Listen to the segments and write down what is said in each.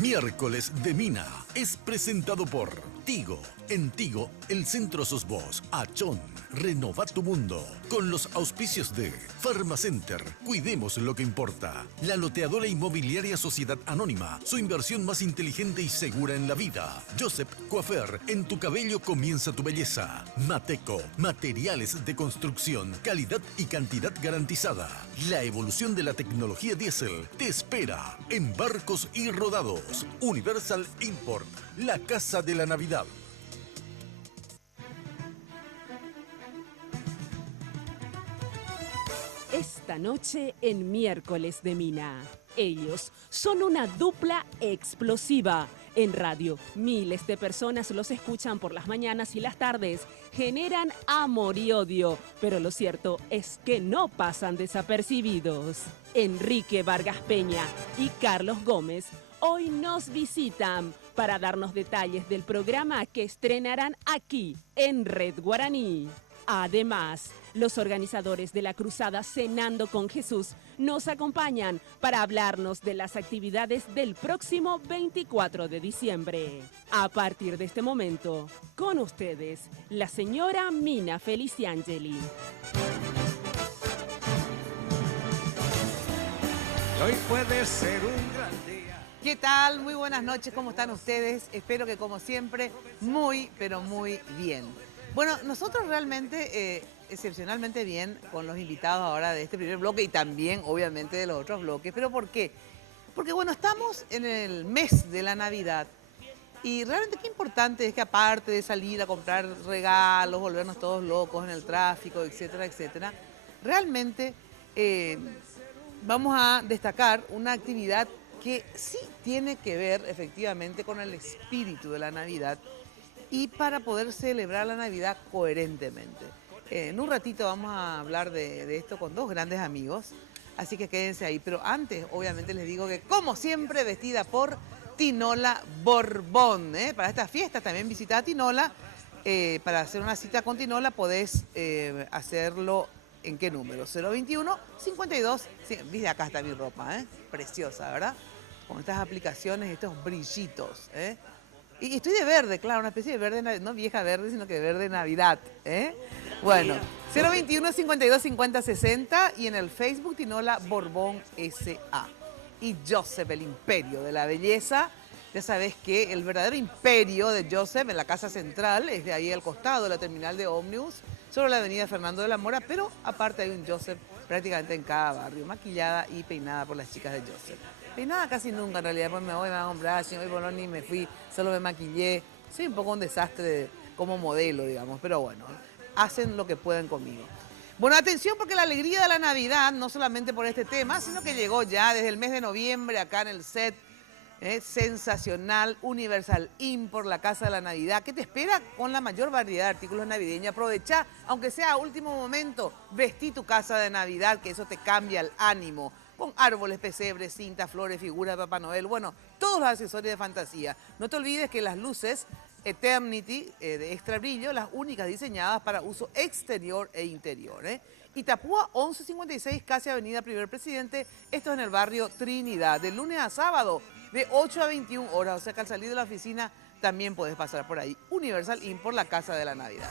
Miércoles de Mina es presentado por Tigo. En Tigo, el centro sos vos. Achón, renova tu mundo. Con los auspicios de Pharmacenter, cuidemos lo que importa. La loteadora inmobiliaria Sociedad Anónima, su inversión más inteligente y segura en la vida. Joseph Coiffeur, en tu cabello comienza tu belleza. Mateco, materiales de construcción, calidad y cantidad garantizada. La evolución de la tecnología diésel te espera en Barcos y Rodados. Universal Import, la casa de la Navidad. Esta noche en Miércoles de Mina. Ellos son una dupla explosiva. En radio, miles de personas los escuchan por las mañanas y las tardes. Generan amor y odio, pero lo cierto es que no pasan desapercibidos. Enrique Vargas Peña y Carlos Gómez hoy nos visitan para darnos detalles del programa que estrenarán aquí en Red Guaraní. Además, los organizadores de la cruzada Cenando con Jesús nos acompañan para hablarnos de las actividades del próximo 24 de diciembre. A partir de este momento, con ustedes, la señora Mina Feliciangeli. Hoy puede ser un gran día. ¿Qué tal? Muy buenas noches, ¿cómo están ustedes? Espero que como siempre, muy, pero muy bien. Bueno, nosotros realmente, excepcionalmente bien con los invitados ahora de este primer bloque y también, obviamente, de los otros bloques. ¿Pero por qué? Porque, bueno, estamos en el mes de la Navidad y realmente qué importante es que aparte de salir a comprar regalos, volvernos todos locos en el tráfico, etcétera, etcétera, realmente vamos a destacar una actividad que sí tiene que ver efectivamente con el espíritu de la Navidad y para poder celebrar la Navidad coherentemente. En un ratito vamos a hablar de esto con dos grandes amigos, así que quédense ahí. Pero antes, obviamente, les digo que, como siempre, vestida por Tinola Borbón. Para estas fiestas también visita a Tinola. Para hacer una cita con Tinola podés hacerlo, ¿en qué número? 021 52. Sí, viste, acá está mi ropa, preciosa, ¿verdad? Con estas aplicaciones, estos brillitos, Y estoy de verde, claro, una especie de verde, no vieja verde, sino que verde Navidad, Bueno, 021 52 50 60 y en el Facebook Tinola Borbón S.A. Y Joseph, el imperio de la belleza. Ya sabes que el verdadero imperio de Joseph en la Casa Central es de ahí al costado de la terminal de ómnibus, sobre la avenida Fernando de la Mora, pero aparte hay un Joseph prácticamente en cada barrio, maquillada y peinada por las chicas de Joseph. Peinada casi nunca en realidad, pues me voy, me hago un brushing, hoy por ni me fui, solo me maquillé. Soy un poco un desastre como modelo, digamos, pero bueno, hacen lo que pueden conmigo. Bueno, atención porque la alegría de la Navidad, no solamente por este tema, sino que llegó ya desde el mes de noviembre acá en el set sensacional Universal Import, la Casa de la Navidad, que te espera con la mayor variedad de artículos navideños. Aprovecha, aunque sea a último momento, vestí tu casa de Navidad, que eso te cambia el ánimo. Con árboles, pesebres, cintas, flores, figuras de Papá Noel, bueno, todos los accesorios de fantasía. No te olvides que las luces Eternity de extra brillo, las únicas diseñadas para uso exterior e interior. Itapúa 1156, casi Avenida Primer Presidente, esto es en el barrio Trinidad, de lunes a sábado, de 8 a 21 horas, o sea que al salir de la oficina también puedes pasar por ahí. Universal Import, la Casa de la Navidad.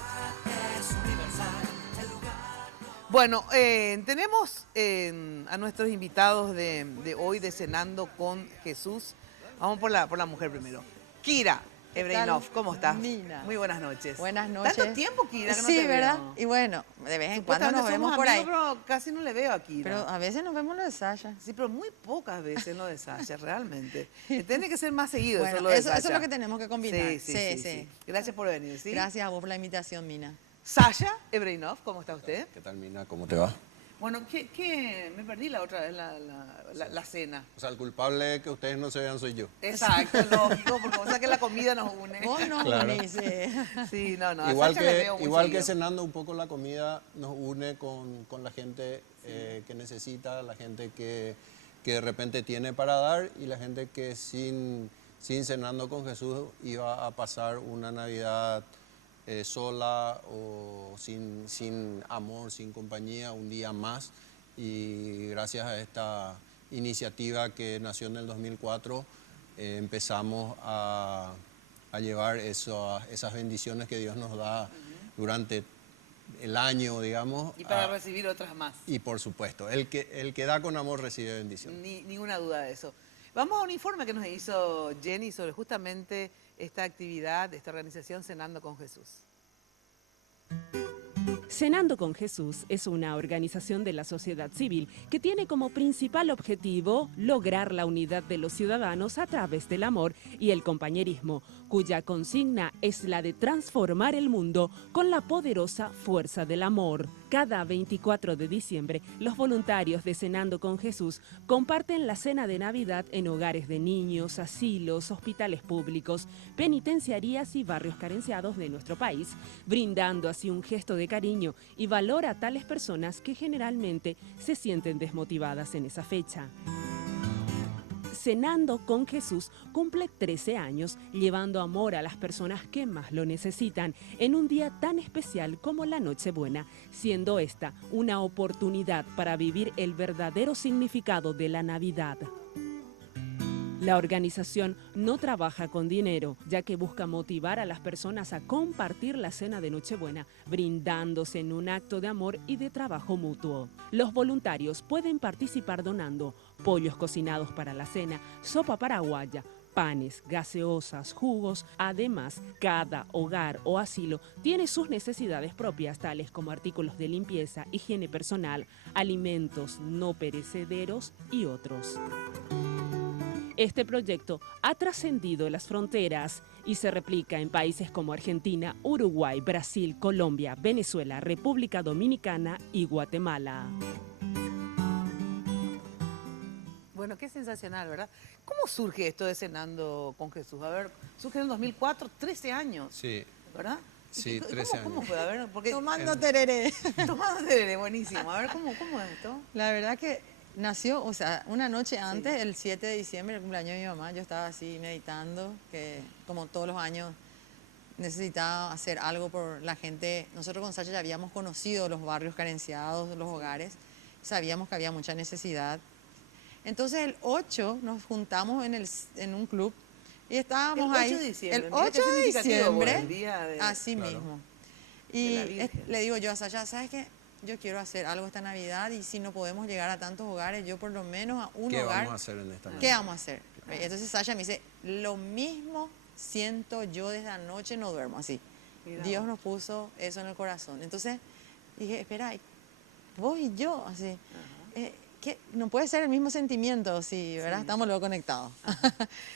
Bueno, tenemos a nuestros invitados de hoy de Cenando con Jesús. Vamos por la mujer primero. Kira Ebreinov, ¿cómo estás? Mina. Muy buenas noches. Buenas noches. ¿Tanto tiempo, Kira, que no sí, te ¿verdad? veo? Y bueno, de vez en cuando nos Supuestamente vemos somos por ahí. amigos, pero casi no le veo a Kira. Pero a veces nos vemos lo de Sasha. Sí, pero muy pocas veces lo de Sasha, realmente. Tiene que ser más seguido Bueno, eso lo de eso Sasha. es lo que tenemos que combinar. Sí. Gracias por venir, ¿sí? Gracias a vos por la invitación, Mina. Sasha Ebreinov, ¿cómo está usted? ¿Qué tal, Mina? ¿Cómo te va? Bueno, me perdí la otra vez la cena. O sea, el culpable que ustedes no se vean soy yo. Exacto, lógico, porque vos sabés que la comida nos une. Vos nos Claro. unís, Sí, no, a Igual Sasha le veo muy que seguido. cenando un poco la comida nos une con la gente que necesita, la gente que de repente tiene para dar y la gente que sin cenando con Jesús iba a pasar una Navidad sola o sin amor, sin compañía, un día más. Y gracias a esta iniciativa que nació en el 2004, empezamos a llevar esas bendiciones que Dios nos da durante el año, digamos. Y para recibir otras más. Y por supuesto, el que da con amor recibe bendición. Ninguna duda de eso. Vamos a un informe que nos hizo Jenny sobre justamente esta actividad, esta organización Cenando con Jesús. Cenando con Jesús es una organización de la sociedad civil que tiene como principal objetivo lograr la unidad de los ciudadanos a través del amor y el compañerismo, cuya consigna es la de transformar el mundo con la poderosa fuerza del amor. Cada 24 de diciembre, los voluntarios de Cenando con Jesús comparten la cena de Navidad en hogares de niños, asilos, hospitales públicos, penitenciarías y barrios carenciados de nuestro país, brindando así un gesto de cariño y valor a tales personas que generalmente se sienten desmotivadas en esa fecha. Cenando con Jesús cumple 13 años, llevando amor a las personas que más lo necesitan en un día tan especial como la Nochebuena, siendo esta una oportunidad para vivir el verdadero significado de la Navidad. La organización no trabaja con dinero, ya que busca motivar a las personas a compartir la cena de Nochebuena, brindándose en un acto de amor y de trabajo mutuo. Los voluntarios pueden participar donando pollos cocinados para la cena, sopa paraguaya, panes, gaseosas, jugos. Además, cada hogar o asilo tiene sus necesidades propias, tales como artículos de limpieza, higiene personal, alimentos no perecederos y otros. Este proyecto ha trascendido las fronteras y se replica en países como Argentina, Uruguay, Brasil, Colombia, Venezuela, República Dominicana y Guatemala. Bueno, qué sensacional, ¿verdad? ¿Cómo surge esto de Cenando con Jesús? A ver, surge en 2004, 13 años. Sí. ¿Verdad? Sí, 13 años. ¿Cómo fue? A ver, porque... Tomando tereré. Tomando tereré, buenísimo. A ver, ¿cómo es esto? La verdad que nació, o sea, una noche antes, el 7 de diciembre, el cumpleaños de mi mamá, yo estaba así meditando, que como todos los años necesitaba hacer algo por la gente. Nosotros con Sacha ya habíamos conocido los barrios carenciados, los hogares, sabíamos que había mucha necesidad. Entonces el 8 nos juntamos en un club y estábamos ahí. El 8 de diciembre. El 8 de diciembre, el día de... así Claro. mismo. Y De la Virgen. le digo yo a Sacha, ¿sabes qué? Yo quiero hacer algo esta Navidad y si no podemos llegar a tantos hogares, yo por lo menos a un ¿Qué hogar. vamos a hacer en esta ¿Qué Navidad? vamos a hacer? Y entonces Sasha me dice, lo mismo siento yo desde anoche, no duermo así. Mira Dios vos. nos puso eso en el corazón. Entonces dije, espera, vos y yo, así, ¿qué? No puede ser el mismo sentimiento, sí, ¿verdad? Estamos luego conectados.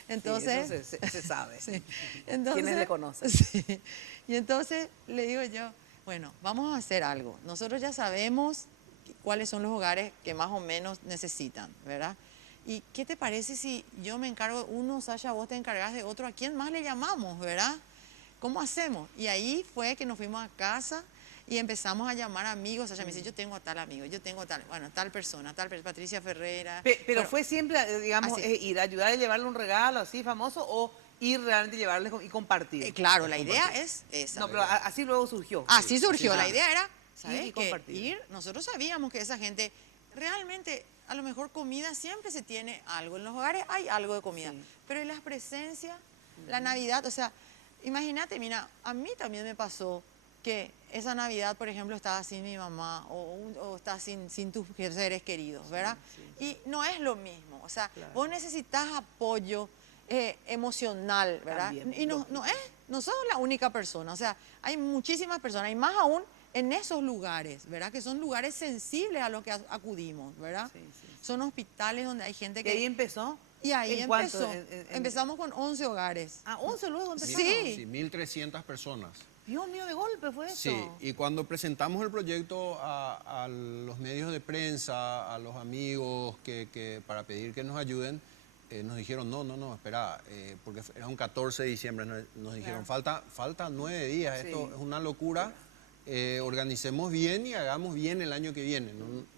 Entonces, Sí, eso se sabe. sí. Entonces, ¿Quiénes le conocen? Sí. Y entonces le digo yo, bueno, vamos a hacer algo. Nosotros ya sabemos cuáles son los hogares que más o menos necesitan, ¿verdad? ¿Y qué te parece si yo me encargo de uno, Sasha, vos te encargas de otro? ¿A quién más le llamamos, verdad? ¿Cómo hacemos? Y ahí fue que nos fuimos a casa y empezamos a llamar amigos. Sasha me dice, yo tengo a tal amigo, yo tengo a tal, bueno, tal persona, Patricia Ferreira. Pero Bueno, fue siempre, digamos, así. ir a ayudar a llevarle un regalo así famoso o ir realmente a llevarle y compartir. claro, la idea es esa. No, pero así luego surgió. Así surgió, Ah. la idea era, Ir ¿sabes y qué? compartir. Ir, nosotros sabíamos que esa gente, realmente, a lo mejor comida siempre se tiene algo, en los hogares hay algo de comida, Sí. pero en las presencias, la Navidad, o sea, imagínate, mira, a mí también me pasó que esa Navidad, por ejemplo, estaba sin mi mamá o estás sin tus seres queridos, ¿verdad? Y no es lo mismo, o sea, Claro. vos necesitas apoyo emocional, ¿verdad? También, Y no sos la única persona, o sea, hay muchísimas personas, y más aún en esos lugares, ¿verdad? Que son lugares sensibles a los que acudimos, ¿verdad? Sí, sí, sí. Son hospitales donde hay gente ¿Que ahí que... empezó? Y ahí ¿En cuánto? empezó. Empezamos con 11 hogares. Ah, 11 luego empezó. Sí. Sí, 1.300 personas. Dios mío, de golpe fue eso. Sí, y cuando presentamos el proyecto a los medios de prensa, a los amigos para pedir que nos ayuden, nos dijeron, no, espera, porque era un 14 de diciembre, nos dijeron, falta 9 días, Sí. esto es una locura, organicemos bien y hagamos bien el año que viene.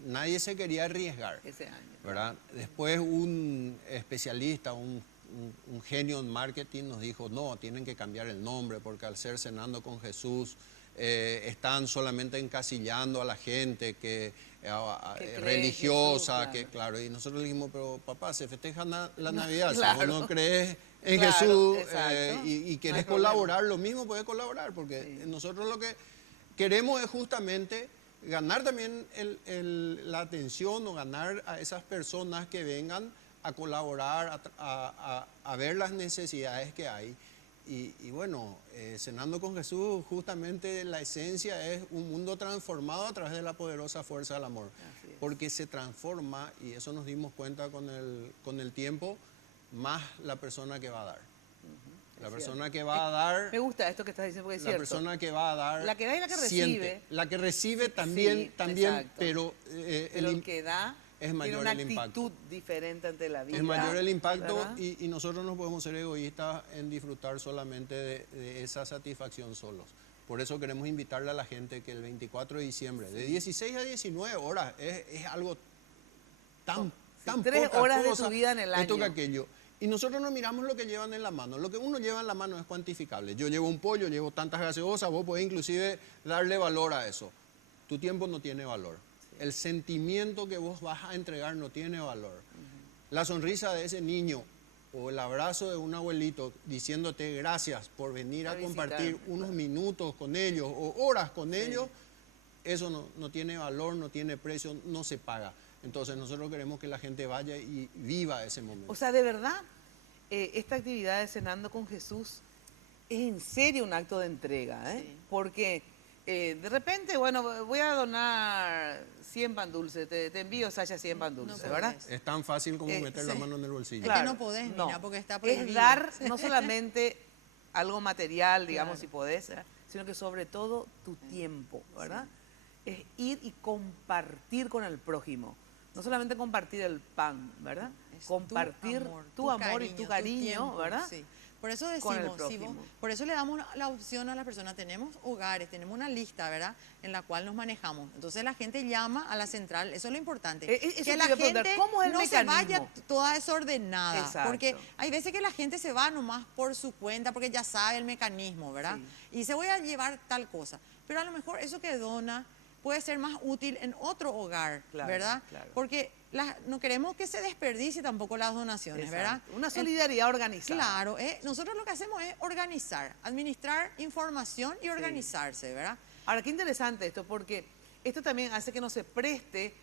Nadie se quería arriesgar, Ese año. ¿verdad? Después un especialista, un genio en marketing nos dijo, no, tienen que cambiar el nombre porque al ser Cenando con Jesús están solamente encasillando a la gente que religiosa, Jesús, que claro. claro, y nosotros le dijimos, pero papá, se festeja la Navidad, Claro. si vos no crees en Claro, Jesús exacto. y No hay querés problema. colaborar, lo mismo puedes colaborar, porque Sí. nosotros lo que queremos es justamente ganar también la atención o ganar a esas personas que vengan a colaborar, a ver las necesidades que hay. Y bueno, Cenando con Jesús, justamente la esencia es un mundo transformado a través de la poderosa fuerza del amor. Así es. Porque se transforma, y eso nos dimos cuenta con el tiempo, más la persona que va a dar. La Es persona cierto. que va a dar... Me gusta esto que estás diciendo porque es La cierto. persona que va a dar... La que da y la que siente. recibe. La que recibe Sí, también, exacto. pero, Pero el que da es tiene mayor una el impacto. actitud diferente ante la vida. Es mayor el impacto ¿verdad? y nosotros no podemos ser egoístas en disfrutar solamente de esa satisfacción solos. Por eso queremos invitarle a la gente que el 24 de diciembre, de 16 a 19 horas, es algo tan 3 poca horas de cosa, tu vida en el esto que año. aquello. Y nosotros no miramos lo que llevan en la mano. Lo que uno lleva en la mano es cuantificable. Yo llevo un pollo, llevo tantas gaseosas, vos podés inclusive darle valor a eso. Tu tiempo no tiene valor. El sentimiento que vos vas a entregar no tiene valor. La sonrisa de ese niño o el abrazo de un abuelito diciéndote gracias por venir a A compartir visitar, unos minutos con ellos o horas con ellos, eso no tiene valor, no tiene precio, no se paga. Entonces nosotros queremos que la gente vaya y viva ese momento. O sea, de verdad, esta actividad de Cenando con Jesús es en serio un acto de entrega, ¿eh? Sí. Porque de repente, bueno, voy a donar 100 pan dulces, te envío, Sasha, 100 pan dulces, No ¿verdad? podés. Es tan fácil como meter la sí. mano en el bolsillo. Es que no podés, mira, porque está prohibido. Es dar no solamente algo material, digamos, Claro. si podés, ¿verdad? Sino que sobre todo tu tiempo, ¿verdad? Es ir y compartir con el prójimo. No solamente compartir el pan, ¿verdad? Es Compartir tu amor y tu cariño, tiempo, ¿verdad? Sí. Por eso Con el decimos, prójimo. por eso le damos la opción a las personas. Tenemos hogares, tenemos una lista, ¿verdad? En la cual nos manejamos. Entonces la gente llama a la central, eso es lo importante. Eso que te la iba a preguntar, gente ¿cómo es el no se vaya mecanismo? toda desordenada. Exacto. Porque hay veces que la gente se va nomás por su cuenta, porque ya sabe el mecanismo, ¿verdad? Sí. Y dice, voy a llevar tal cosa. Pero a lo mejor eso que dona puede ser más útil en otro hogar, Claro, ¿verdad? claro. Porque no queremos que se desperdicie tampoco las donaciones, ¿verdad? Exacto. Una solidaridad organizada. Claro, nosotros lo que hacemos es organizar, administrar información y organizarse, ¿verdad? Ahora, qué interesante esto, porque esto también hace que no se preste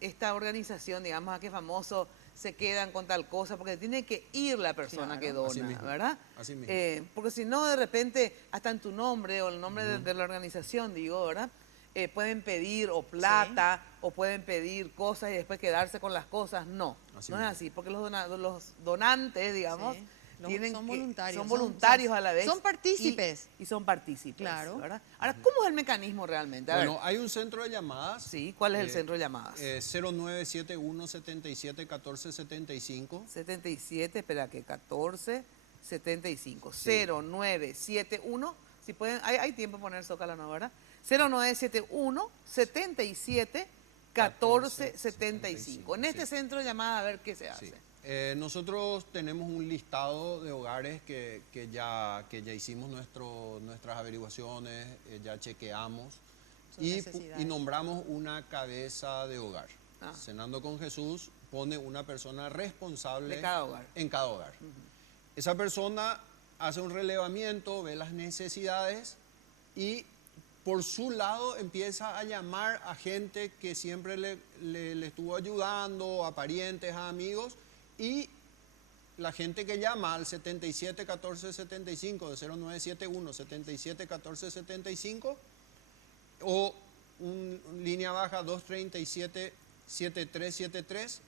esta organización, digamos, a qué famoso se quedan con tal cosa, porque tiene que ir la persona Claro. que Así dona, mismo, ¿verdad? así mismo. Porque si no, de repente, hasta en tu nombre o el nombre de la organización, digo, ¿verdad? Pueden pedir o plata o pueden pedir cosas y después quedarse con las cosas. No, Así no es mismo. así, porque los donantes, digamos, Sí. tienen Son que- voluntarios, son son- voluntarios a la vez. son partícipes. Y son partícipes, Claro. ¿verdad? Ahora, ¿cómo es el mecanismo realmente? A Bueno, ver, hay un centro de llamadas. sí, ¿cuál es el centro de llamadas? 0971 77 14 75. 77, espera que 14, 75. Sí. 0971, si pueden, hay tiempo de poner Zócalo, ¿no, verdad? 0971 77 14 75. En este Sí. centro de llamadas, a ver qué se hace. Sí. Nosotros tenemos un listado de hogares que ya hicimos nuestras averiguaciones, ya chequeamos Sus y necesidades. nombramos una cabeza de hogar. Ah. Cenando con Jesús pone una persona responsable De cada hogar. en cada hogar. Esa persona hace un relevamiento, ve las necesidades y por su lado empieza a llamar a gente que siempre le estuvo ayudando, a parientes, a amigos, y la gente que llama al 77 14 75 de 0971 77 14 75 o línea baja 237 7373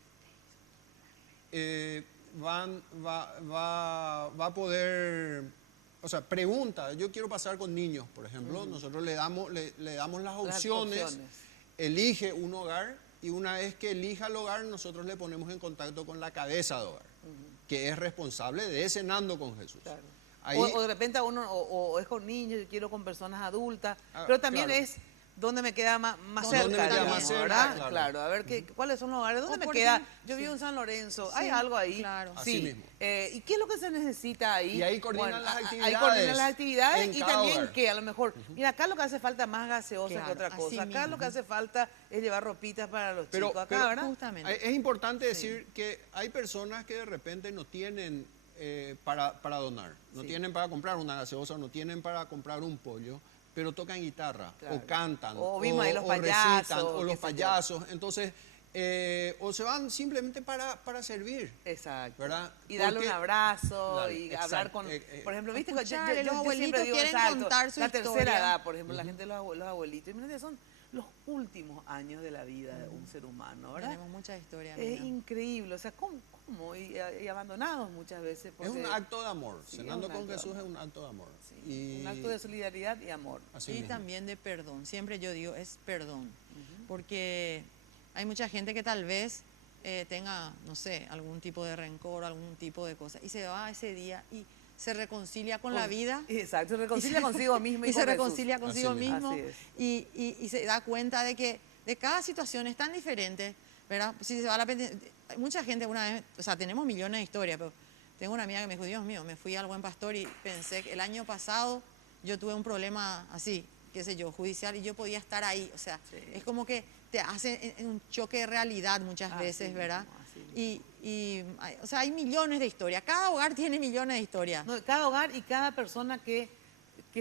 va a poder, o sea, pregunta, yo quiero pasar con niños, por ejemplo, nosotros le damos las opciones, elige un hogar y una vez que elija el hogar, nosotros le ponemos en contacto con la cabeza de hogar, que es responsable de Cenando con Jesús. Claro. Ahí- O de repente a uno, o es con niños, yo quiero con personas adultas, Ah, pero también claro. es dónde me queda más ¿Dónde cerca, me queda digamos, más cerca? ¿verdad? Claro. Claro, a ver cuáles son los lugares, ¿dónde O me por queda? ejemplo, Yo vivo en San Lorenzo, hay Sí, algo ahí. claro. Así Sí. mismo. ¿Y qué es lo que se necesita ahí? Y ahí coordinan las Ahí actividades coordinan las actividades en y cada también hogar. que a lo mejor, mira, acá lo que hace falta más gaseosa que Claro, otra así cosa. Acá mismo. lo que hace falta es llevar ropitas para los Pero- chicos. Acá, pero- ¿verdad? Justamente. Es importante decir que hay personas que de repente no tienen para donar, no Sí. tienen para comprar una gaseosa, no tienen para comprar un pollo, pero tocan guitarra, Claro. o cantan, O vimos ahí los recitan, payasos, o qué los sé yo. payasos. Entonces, o se van simplemente para servir. Exacto. ¿Verdad? Y darle Porque- un abrazo Claro, y exacto. hablar con, por ejemplo, viste, Escucharle, los siempre abuelitos digo, quieren exacto, contar su la tercera historia. edad, por ejemplo, la gente de los abuelitos, imagínate, son los últimos años de la vida de un ser humano, ¿verdad? Tenemos mucha historia. Es amiga. increíble, o sea, ¿cómo? Y abandonados muchas veces. Es porque- un acto de amor. Sí, Cenando es un con acto de Jesús amor. es un acto de amor. Sí, un acto de solidaridad y amor. Así Y mismo. también de perdón. Siempre yo digo, es perdón. Porque hay mucha gente que tal vez tenga, no sé, algún tipo de rencor, algún tipo de cosa. Y se va ese día y se reconcilia con la vida. Exacto, se reconcilia consigo mismo y y con se Jesús. reconcilia consigo Así mismo. mismo. Así es. Y se da cuenta de que de cada situación es tan diferente, ¿verdad? Si se va a la hay mucha gente una vez, o sea, tenemos millones de historias, pero tengo una amiga que me dijo, Dios mío, me fui al Buen Pastor y pensé que el año pasado yo tuve un problema así, qué sé yo, judicial, y yo podía estar ahí. O sea, Sí. es como que te hace en un choque de realidad muchas Así veces, mismo, ¿verdad? así mismo. O sea, hay millones de historias. Cada hogar tiene millones de historias. No, cada hogar y cada persona que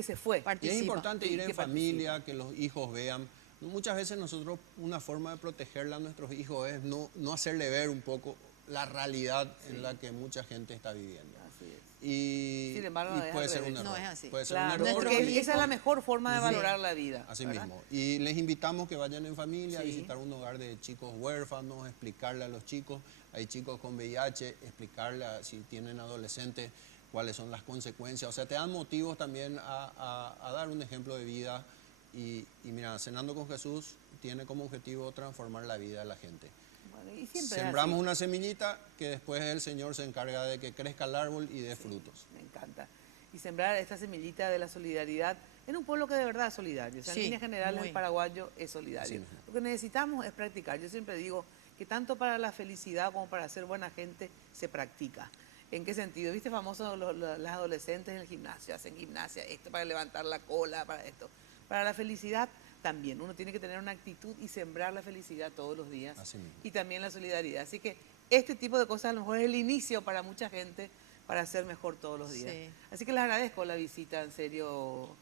se fue. Y es Participa. importante Sí, ir en que familia, que los hijos vean. Muchas veces nosotros, una forma de protegerle a nuestros hijos es no hacerle ver un poco la realidad en la que mucha gente está viviendo. Así es. Y, Sin embargo, y es puede al ser un revés. error. No, es así. Puede ser Claro, un error. Nuestros porque y- esa es la mejor forma de valorar la vida. Así ¿verdad? mismo. Y les invitamos que vayan en familia a Sí. visitar un hogar de chicos huérfanos, explicarle a los chicos, hay chicos con VIH, explicarle si tienen adolescentes cuáles son las consecuencias. O sea, te dan motivos también a dar un ejemplo de vida. Y mira, Cenando con Jesús tiene como objetivo transformar la vida de la gente. Bueno, y siempre es Sembramos así. una semillita que después el Señor se encarga de que crezca el árbol y dé frutos. Me encanta. Y sembrar esta semillita de la solidaridad en un pueblo que de verdad es solidario. O sea, Sí, en líneas generales, muy. el paraguayo es Así solidario. mismo. Lo que necesitamos es practicar. Yo siempre digo que tanto para la felicidad como para ser buena gente se practica. ¿En qué sentido? ¿Viste famosos las adolescentes en el gimnasio? Hacen gimnasia, esto para levantar la cola, para esto. Para la felicidad también. Uno tiene que tener una actitud y sembrar la felicidad todos los días. Así mismo. Y también la solidaridad. Así que este tipo de cosas a lo mejor es el inicio para mucha gente para ser mejor todos los días. Sí. Así que les agradezco la visita, en serio,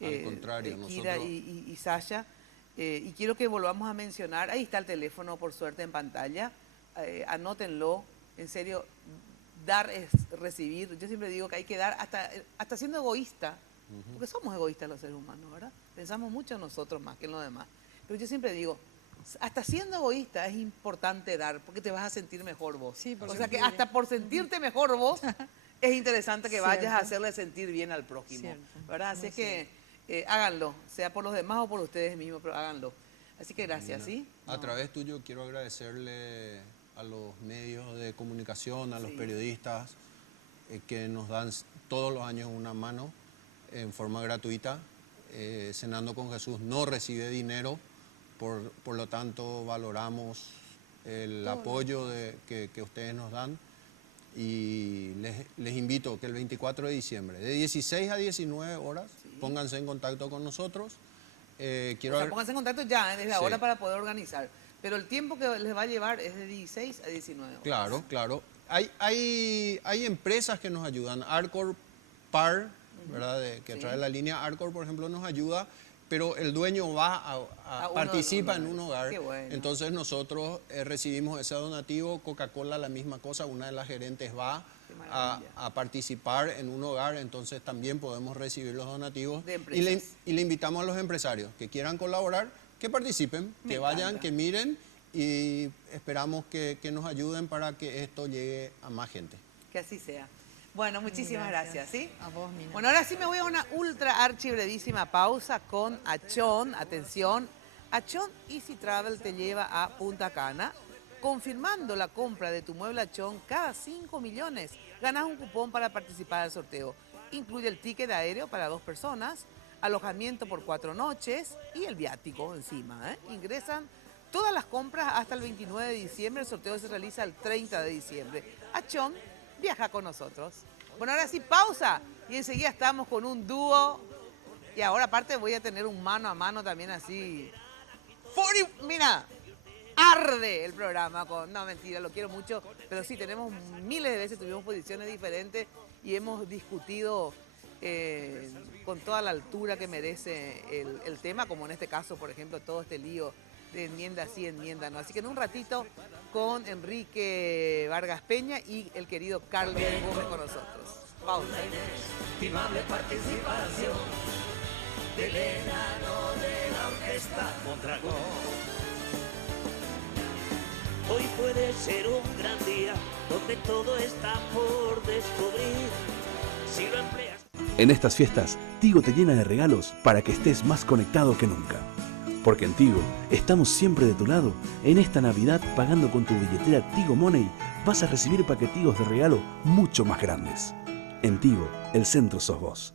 Al contrario, Kira nosotros- y Sasha. Y quiero que volvamos a mencionar, ahí está el teléfono por suerte en pantalla, anótenlo, en serio, dar es recibir. Yo siempre digo que hay que dar hasta siendo egoísta, porque somos egoístas los seres humanos, ¿verdad? Pensamos mucho en nosotros más que en los demás. Pero yo siempre digo, hasta siendo egoísta es importante dar, porque te vas a sentir mejor vos. Sí, porque o sea que influye. hasta por sentirte mejor vos, es interesante que vayas a Cierto. hacerle sentir bien al prójimo, Cierto, ¿verdad? Así muy que háganlo, sea por los demás o por ustedes mismos, pero háganlo. Así que gracias, ¿sí? A través tuyo quiero agradecerle a los medios de comunicación, a los Sí. periodistas que nos dan todos los años una mano en forma gratuita. Cenando con Jesús no recibe dinero, por lo tanto valoramos el apoyo que ustedes nos dan y les invito que el 24 de diciembre, de 16 a 19 horas, pónganse en contacto con nosotros. Quiero O sea, ag- pónganse en contacto ya, desde Sí. ahora para poder organizar. Pero el tiempo que les va a llevar es de 16 a 19 horas. Claro, claro. Hay empresas que nos ayudan. Arcor Par, ¿verdad? Que Sí. trae la línea Arcor, por ejemplo, nos ayuda, pero el dueño va A uno de los participa en un hogares. hogar. Qué bueno. Entonces nosotros recibimos ese donativo. Coca-Cola la misma cosa, una de las gerentes va Qué a, maravilla. a participar en un hogar, entonces también podemos recibir los donativos. De y, le, empresas. y le invitamos a los empresarios que quieran colaborar, que participen, Me que vayan, encanta. que miren y esperamos que nos ayuden para que esto llegue a más gente. Que así sea. Bueno, muchísimas gracias, ¿sí? A vos, Mina. Bueno, ahora sí me voy a una ultra archi brevísima pausa con Achón. Atención, Achón Easy Travel te lleva a Punta Cana. Confirmando la compra de tu mueble Achón, cada 5 millones ganas un cupón para participar al sorteo. Incluye el ticket aéreo para 2 personas, alojamiento por 4 noches y el viático encima. Ingresan todas las compras hasta el 29 de diciembre, el sorteo se realiza el 30 de diciembre. Achón viaja con nosotros. Bueno, ahora sí, pausa y enseguida estamos con un dúo. Y ahora aparte voy a tener un mano a mano también así. Mira, arde el programa con... No, mentira, lo quiero mucho, pero sí, tenemos miles de veces, tuvimos posiciones diferentes y hemos discutido con toda la altura que merece el tema, como en este caso, por ejemplo, todo este lío de enmienda sí, enmienda no. Así que en un ratito con Enrique Vargas Peña y el querido Carlos Gómez con nosotros. Pausa. Estimable participación del enano de la orquesta Mondragón. Hoy puede ser un gran día donde todo está por descubrir. Si lo empleas. En estas fiestas, Tigo te llena de regalos para que estés más conectado que nunca. Porque en Tigo estamos siempre de tu lado. En esta Navidad, pagando con tu billetera Tigo Money, vas a recibir paquetigos de regalo mucho más grandes. En Tigo, el centro sos vos.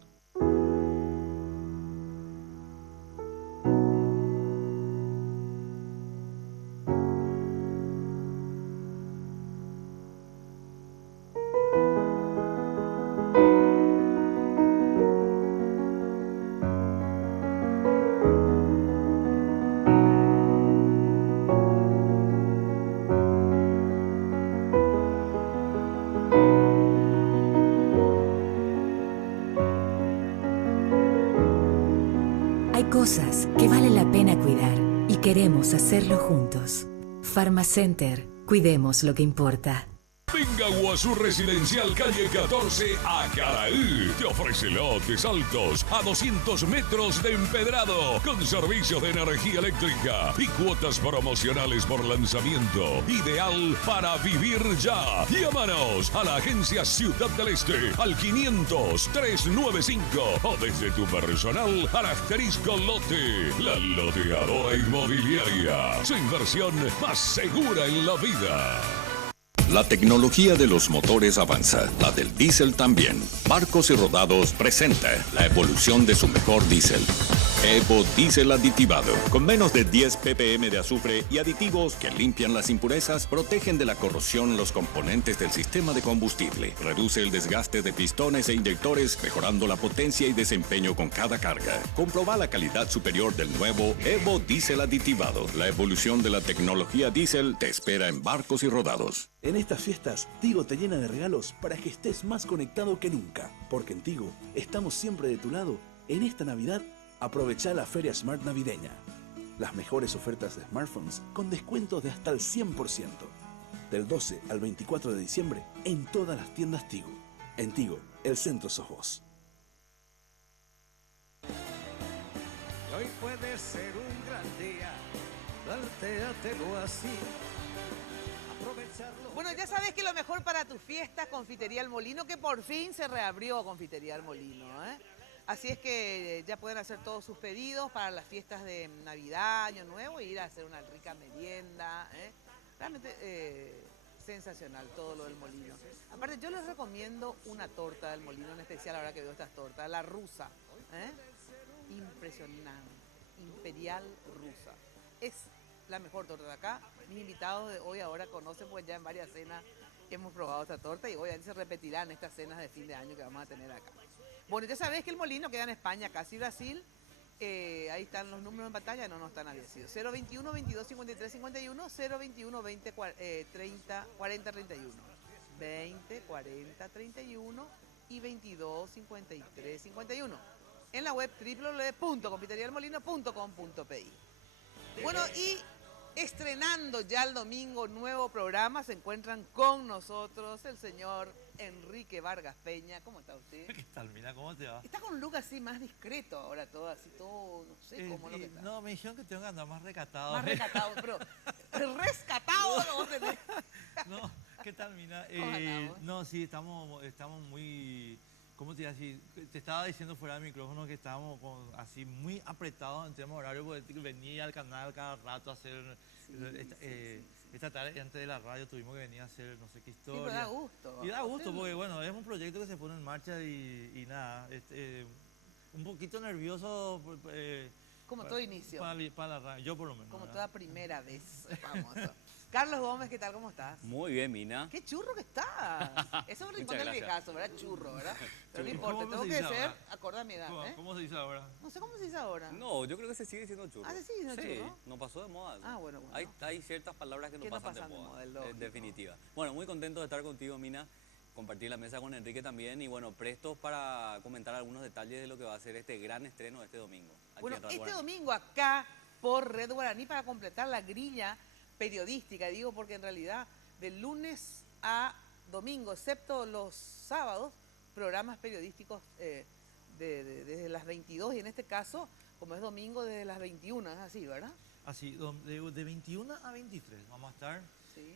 Cosas que vale la pena cuidar y queremos hacerlo juntos. Pharmacenter, cuidemos lo que importa. Venga a Guazú Residencial Calle 14 a Caraí. Te ofrece lotes altos a 200 metros de empedrado con servicios de energía eléctrica y cuotas promocionales por lanzamiento. Ideal para vivir ya. Llámanos a la agencia Ciudad del Este al 500-395 o desde tu personal al asterisco lote. La loteadora inmobiliaria. Su inversión más segura en la vida. La tecnología de los motores avanza, la del diésel también. Barcos y Rodados presenta la evolución de su mejor diésel. Evo Diésel aditivado, con menos de 10 ppm de azufre y aditivos que limpian las impurezas, protegen de la corrosión los componentes del sistema de combustible, reduce el desgaste de pistones e inyectores, mejorando la potencia y desempeño con cada carga. Comproba la calidad superior del nuevo Evo Diésel aditivado. La evolución de la tecnología diésel te espera en Barcos y Rodados. En estas fiestas, Tigo te llena de regalos para que estés más conectado que nunca. Porque en Tigo estamos siempre de tu lado. En esta Navidad, aprovecha la Feria Smart navideña. Las mejores ofertas de smartphones con descuentos de hasta el 100%. Del 12 al 24 de diciembre en todas las tiendas Tigo. En Tigo, el centro sos vos. Y hoy puede ser un gran día, plantéatelo así. Bueno, ya sabes que lo mejor para tus fiestas, Confitería El Molino, que por fin se reabrió Confitería El Molino, Así es que ya pueden hacer todos sus pedidos para las fiestas de Navidad, Año Nuevo, e ir a hacer una rica merienda, Realmente sensacional todo lo del Molino. Aparte, yo les recomiendo una torta del Molino, en especial ahora que veo estas tortas, la rusa, Impresionante, imperial rusa. Es la mejor torta de acá. Mis invitados de hoy ahora conocen, pues ya en varias cenas hemos probado esta torta y obviamente se repetirán estas cenas de fin de año que vamos a tener acá. Bueno, ya sabés que el Molino queda en España, casi Brasil. Ahí están los números en pantalla, no están abiertos. 021 22 53 51, 021 20 30 40 31. 20 40 31 y 22 53 51. En la web www.confiteriaelmolino.com.pi. Bueno, y estrenando ya el domingo nuevo programa, se encuentran con nosotros el señor Enrique Vargas Peña. ¿Cómo está usted? ¿Qué tal, Mira? ¿Cómo te va? Está con un look así más discreto ahora, todo así, todo, no sé cómo lo que está. No, me dijeron que tengo que andar más recatado. Más recatado, pero rescatado no vos tenés. No, ¿qué tal, Mira? No, sí, estamos muy... ¿Cómo te iba a decir? Te estaba diciendo fuera del micrófono que estábamos así muy apretados en tema horario, porque venía al canal cada rato a hacer... esta tarde, antes de la radio, tuvimos que venir a hacer no sé qué historia. Sí, pero da gusto. Y da gusto, porque bueno, es un proyecto que se pone en marcha y nada. un poquito nervioso. Como todo inicio. Para la radio, yo por lo menos. Como ¿verdad? toda primera vez, famoso. Carlos Gómez, ¿qué tal? ¿Cómo estás? Muy bien, Mina. ¡Qué churro que estás! Eso es un rincón del gracias. viejazo, ¿verdad? Churro, ¿verdad? Pero no ¿Cómo importa, tengo se que dice ser ahora? acorde a mi edad, ¿eh? ¿Cómo se dice ahora? No sé cómo se dice ahora. No, yo creo que se sigue diciendo churro. Ah, ¿se sigue diciendo sí, churro? no pasó de moda. Ah, bueno. Hay ciertas palabras que no pasan de moda, lógico. en definitiva. Bueno, muy contento de estar contigo, Mina. Compartir la mesa con Enrique también y bueno, prestos para comentar algunos detalles de lo que va a ser este gran estreno de este domingo. aquí Bueno, en Radio este Guaraní. domingo acá por Red Guaraní para completar la grilla periodística, digo porque en realidad de lunes a domingo, excepto los sábados, programas periodísticos desde las 22 y en este caso, como es domingo, desde las 21, es así, ¿verdad? Así, de 21 a 23 vamos a estar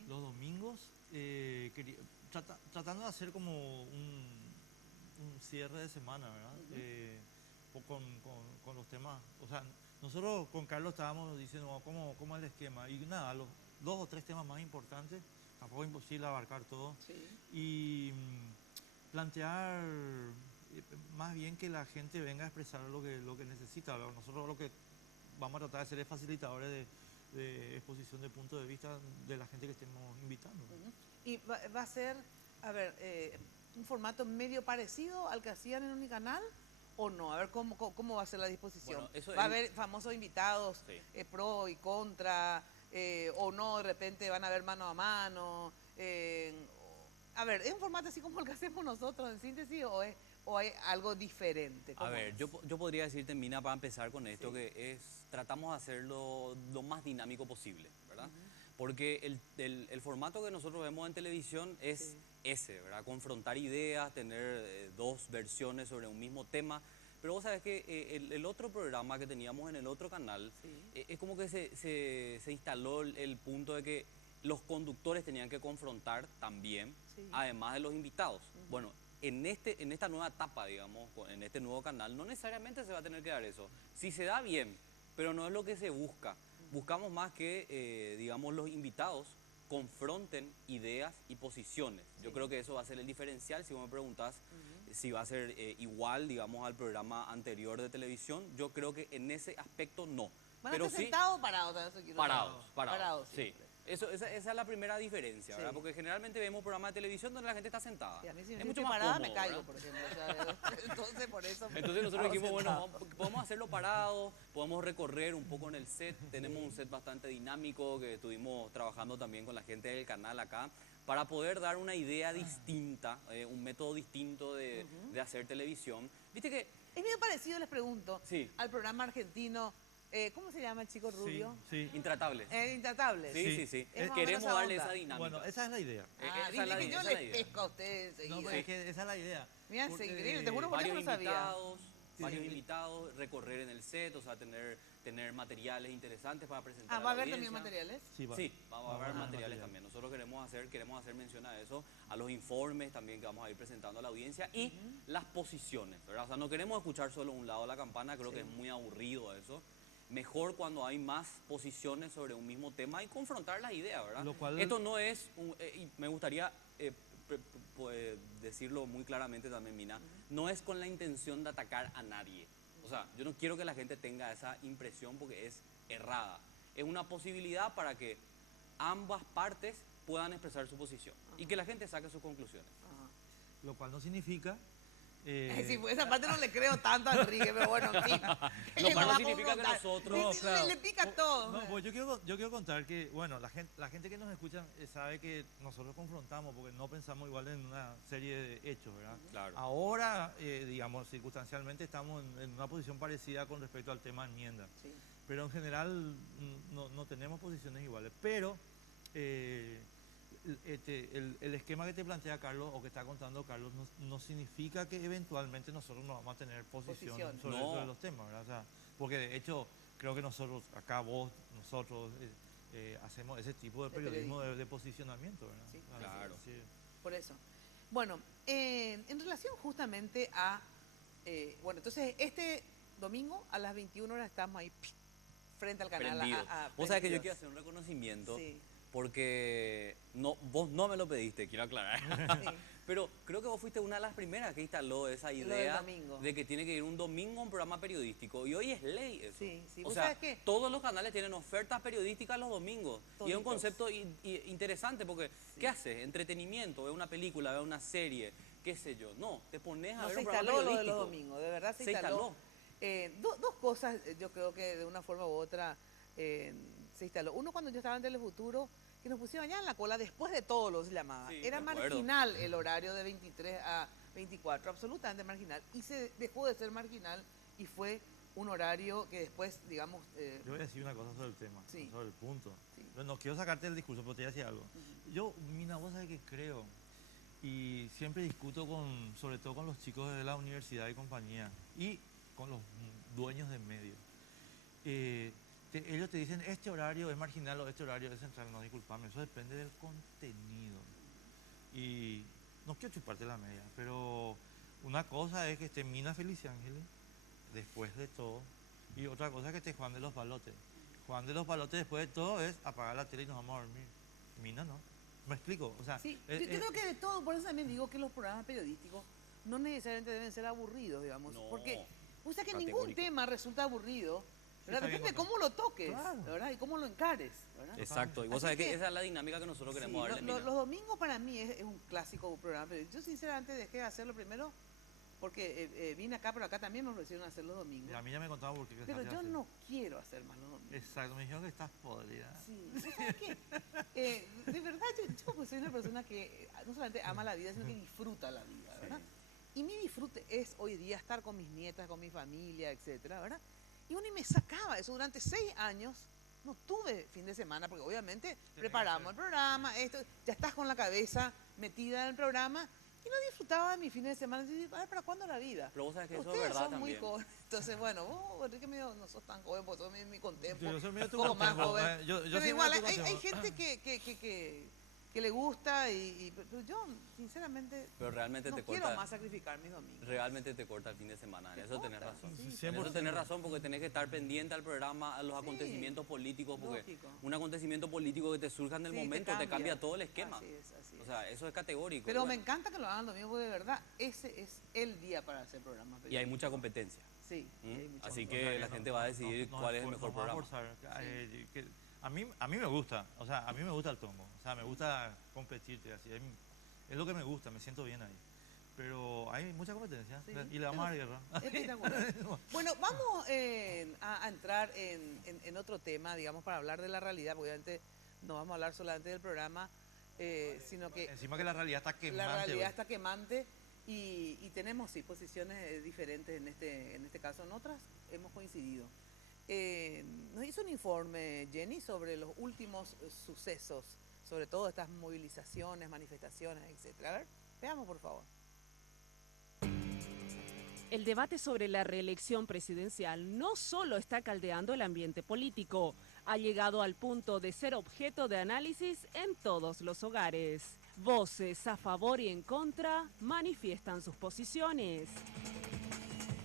los domingos tratando de hacer como un cierre de semana, ¿verdad? Con los temas, o sea, nosotros con Carlos estábamos diciendo cómo es el esquema y nada, los 2 o 3 temas más importantes, tampoco es imposible abarcar todo, y plantear más bien que la gente venga a expresar lo que necesita. Nosotros lo que vamos a tratar de hacer es facilitadores de exposición de puntos de vista de la gente que estemos invitando. Y va a ser, a ver, un formato medio parecido al que hacían en Unicanal o no. A ver cómo va a ser la disposición. Bueno, va a haber famosos invitados, pro y contra, o no, de repente van a haber mano a mano. A ver, ¿es un formato así como el que hacemos nosotros en síntesis o hay algo diferente? A ver, yo podría decirte, Mina, para empezar con esto, que tratamos de hacerlo lo más dinámico posible, ¿verdad? Porque el formato que nosotros vemos en televisión es ese, ¿verdad? Confrontar ideas, tener 2 versiones sobre un mismo tema. Pero vos sabés que el otro programa que teníamos en el otro canal, es como que se instaló el punto de que los conductores tenían que confrontar también, además de los invitados. Bueno, en esta nueva etapa, digamos, en este nuevo canal, no necesariamente se va a tener que dar eso. Si se da bien, pero no es lo que se busca. Buscamos más que, digamos, los invitados confronten ideas y posiciones. Yo creo que eso va a ser el diferencial. Si vos me preguntás si va a ser igual, digamos, al programa anterior de televisión, yo creo que en ese aspecto no. ¿Van a pero estar sí, sentados o parados? Eso quiero parados. Parados, Sí. Esa es la primera diferencia, ¿verdad? Porque generalmente vemos programas de televisión donde la gente está sentada. Sí, a mí si es me mucho estoy más parada cómodo, me caigo, ¿verdad? por ejemplo. O sea, entonces, por eso... Entonces nosotros hago dijimos, sentado. bueno, podemos hacerlo parados, podemos recorrer un poco en el set. Tenemos un set bastante dinámico que estuvimos trabajando también con la gente del canal acá para poder dar una idea distinta, un método distinto de hacer televisión. Viste que... Es medio parecido, les pregunto, Sí. al programa argentino. ¿Cómo se llama el chico rubio? Intratables. Intratables. Sí. Es más o Queremos menos darle esa esa onda. dinámica. Bueno, esa es la idea. Viste que yo les pesco a ustedes enseguida. No, pero es que esa es la idea. Mira, es Porque, increíble, te juro por Dios que no sabía. Varios invitados, recorrer en el set, o sea, tener materiales interesantes para presentar ¿Va a a la haber también audiencia. materiales? Sí, va a haber materiales también. Nosotros queremos hacer mención a eso, a los informes también que vamos a ir presentando a la audiencia y las posiciones, ¿verdad? O sea, no queremos escuchar solo un lado de la campana, creo que es muy aburrido eso. Mejor cuando hay más posiciones sobre un mismo tema y confrontar las ideas, ¿verdad? Lo cual... Esto no es, y me gustaría decirlo muy claramente también, Mina, no es con la intención de atacar a nadie. O sea, yo no quiero que la gente tenga esa impresión porque es errada. Es una posibilidad para que ambas partes puedan expresar su posición y que la gente saque sus conclusiones. Lo cual no significa... Sí, pues esa parte no le creo tanto a Enrique, pero bueno, en fin. Lo cual no significa que nosotros... Le pica todo. No, pues yo quiero contar que, bueno, la gente que nos escucha sabe que nosotros confrontamos porque no pensamos igual en una serie de hechos, ¿verdad? Claro. Ahora, digamos, circunstancialmente estamos en una posición parecida con respecto al tema enmienda. Sí. Pero en general no tenemos posiciones iguales. Pero el esquema que te plantea Carlos o que está contando Carlos no significa que eventualmente nosotros no vamos a tener posición sobre los temas, ¿verdad? O sea, porque de hecho creo que nosotros, acá vos, nosotros hacemos ese tipo de periodismo de posicionamiento, ¿verdad? Sí, claro. Sí. Por eso. Bueno, en relación justamente a... bueno, entonces este domingo a las 21 horas estamos ahí frente al canal. Prendido. Vos sabés que yo quiero hacer un reconocimiento. Sí. Porque vos no me lo pediste, quiero aclarar. Sí. Pero creo que vos fuiste una de las primeras que instaló esa idea domingo. de que tiene que ir un domingo a un programa periodístico. Y hoy es ley eso. Sí, sí. O ¿Vos sea, sabés qué? todos los canales tienen ofertas periodísticas los domingos. Y es un Toditos. concepto interesante porque, ¿qué haces? Entretenimiento, ve una película, ve una serie, qué sé yo. No, te pones a No, ver se un programa instaló lo de periodístico. los domingos, de verdad se Se instaló. Dos cosas, yo creo que de una forma u otra se instaló. Uno, cuando yo estaba en Telefuturo, que nos pusieron allá en la cola después de todo lo se llamaba. Sí, Era me acuerdo. marginal el horario de 23 a 24, absolutamente marginal. Y se dejó de ser marginal y fue un horario que después, digamos... Yo voy a decir una cosa sobre el tema, Sí. sobre el punto. Sí. No quiero sacarte el discurso, pero te voy a decir algo. Yo, Mina, vos sabés que creo, y siempre discuto sobre todo con los chicos de la universidad y compañía, y con los dueños de medios. Ellos te dicen, este horario es marginal o este horario es central. No, disculpame, eso depende del contenido. Y no quiero chuparte la media, pero una cosa es que esté Mina Feliz Ángeles, después de todo, y otra cosa es que esté Juan de los Palotes. Juan de los Palotes, después de todo, es apagar la tele y nos vamos a dormir. Mina no. ¿Me explico? O sea, Sí, yo creo que de todo, por eso también digo que los programas periodísticos no necesariamente deben ser aburridos, digamos. No, porque, o sea, que ningún categórico. tema resulta aburrido, ¿verdad? está bien, Depende de cómo lo toques, ¿verdad? Y cómo lo encares, ¿verdad? Exacto. Y vos Así sabés que que- esa es la dinámica que nosotros Sí, queremos darle, Mina. los domingos para mí es un clásico programa periodístico. Yo sinceramente dejé de hacerlo primero porque vine acá, pero acá también me ofrecieron hacer los domingos. y a mí ya me contaba por qué. Pero dejaste de yo hacer. no quiero hacer más los domingos. Exacto, me dijeron que estás podrida. Sí, ¿sabes qué? De verdad, yo pues soy una persona que no solamente ama la vida, sino que disfruta la vida, ¿verdad? Y mi disfrute es hoy día estar con mis nietas, con mi familia, etcétera, ¿verdad? Y bueno, y me sacaba eso durante 6 años. No tuve fin de semana, porque obviamente preparamos el programa, esto, ya estás con la cabeza metida en el programa, y no disfrutaba de mi fin de semana. Y digo, a ver, ¿para cuándo la vida? Pero vos sabés que eso es Ustedes verdad son muy también. jóvenes. Entonces, bueno, vos, Enrique, no sos tan joven, vos sos mi contempo. Yo soy medio tu un poco más contempo, joven. yo Pero soy igual, medio tu hay contempo. gente que le gusta, pero yo, sinceramente, Pero realmente no te quiero corta. más sacrificar mis domingos. Realmente te corta el fin de semana, en Te eso tenés corta, razón. sí, En sí. eso tenés razón porque tenés que estar pendiente al programa, a los Sí, acontecimientos políticos, porque lógico. un acontecimiento político que te surja en el Sí, te momento te cambia todo el esquema. Así es. O sea, eso es categórico. Pero me bueno. encanta que lo hagan domingo, porque de verdad, ese es el día para hacer programas. Y hay mucha competencia. Sí, ¿Mm? hay mucha Así O sea, que la gente va a decidir cuál es el mejor nos va a programa. forzar, a mí me gusta, o sea, a mí me gusta el tombo, o sea, me gusta competirte así, es lo que me gusta, me siento bien ahí. Pero hay mucha competencia Sí, y le vamos a dar pero- guerra. Espectacular. Bueno, vamos a entrar en otro tema, digamos, para hablar de la realidad, porque obviamente no vamos a hablar solamente del programa, sino que Encima que la realidad está quemante. la realidad hoy. está quemante y tenemos, sí, posiciones diferentes en este caso. En otras hemos coincidido. Nos hizo un informe, Jenny, sobre los últimos sucesos, sobre todo estas movilizaciones, manifestaciones, etc. A ver, veamos, por favor. El debate sobre la reelección presidencial no solo está caldeando el ambiente político, ha llegado al punto de ser objeto de análisis en todos los hogares. Voces a favor y en contra manifiestan sus posiciones.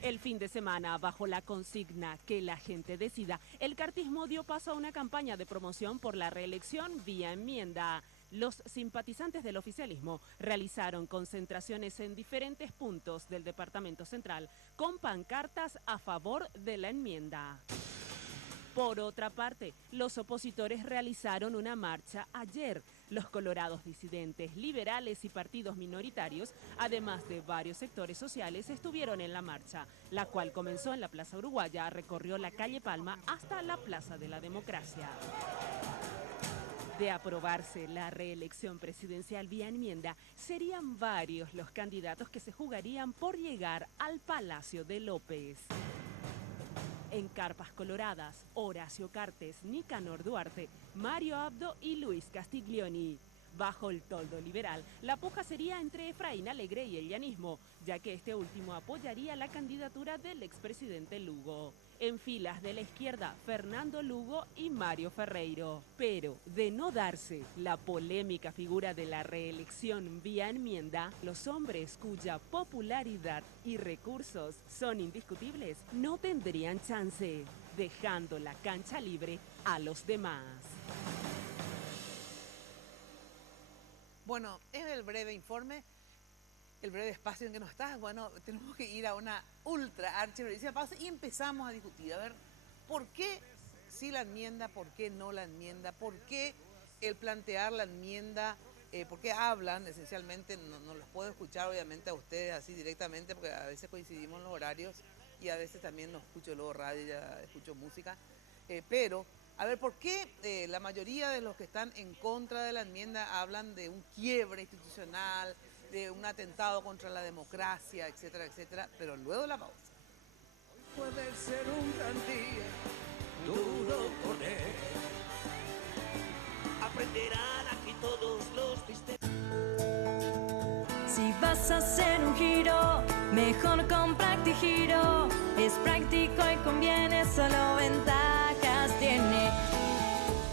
El fin de semana, bajo la consigna que la gente decida, el cartismo dio paso a una campaña de promoción por la reelección vía enmienda. Los simpatizantes del oficialismo realizaron concentraciones en diferentes puntos del departamento central con pancartas a favor de la enmienda. Por otra parte, los opositores realizaron una marcha ayer. Los colorados disidentes, liberales y partidos minoritarios, además de varios sectores sociales, estuvieron en la marcha, la cual comenzó en la Plaza Uruguaya, recorrió la calle Palma hasta la Plaza de la Democracia. De aprobarse la reelección presidencial vía enmienda, serían varios los candidatos que se jugarían por llegar al Palacio de López. En carpas coloradas, Horacio Cartes, Nicanor Duarte, Mario Abdo y Luis Castiglioni. Bajo el toldo liberal, la puja sería entre Efraín Alegre y el llanismo, ya que este último apoyaría la candidatura del expresidente Lugo. En filas de la izquierda, Fernando Lugo y Mario Ferreiro. Pero, de no darse la polémica figura de la reelección vía enmienda, los hombres cuya popularidad y recursos son indiscutibles no tendrían chance, dejando la cancha libre a los demás. Bueno, es el breve informe. el breve espacio en que no estás, bueno, tenemos que ir a una ultra archiverísima pausa y empezamos a discutir. A ver, ¿por qué sí la enmienda? ¿Por qué no la enmienda? ¿Por qué el plantear la enmienda? ¿Por qué hablan? Esencialmente, no los puedo escuchar obviamente a ustedes así directamente, porque a veces coincidimos en los horarios y a veces también no escucho luego radio, ya escucho música. Pero, a ver, ¿por qué la mayoría de los que están en contra de la enmienda hablan de un quiebre institucional, de un atentado contra la democracia, etcétera, etcétera? Pero luego de la pausa. Puede ser un gran día, duro con él. Aprenderán aquí todos los misterios. Si vas a hacer un giro, mejor con PractiGiro. Es práctico y conviene, solo ventajas tiene.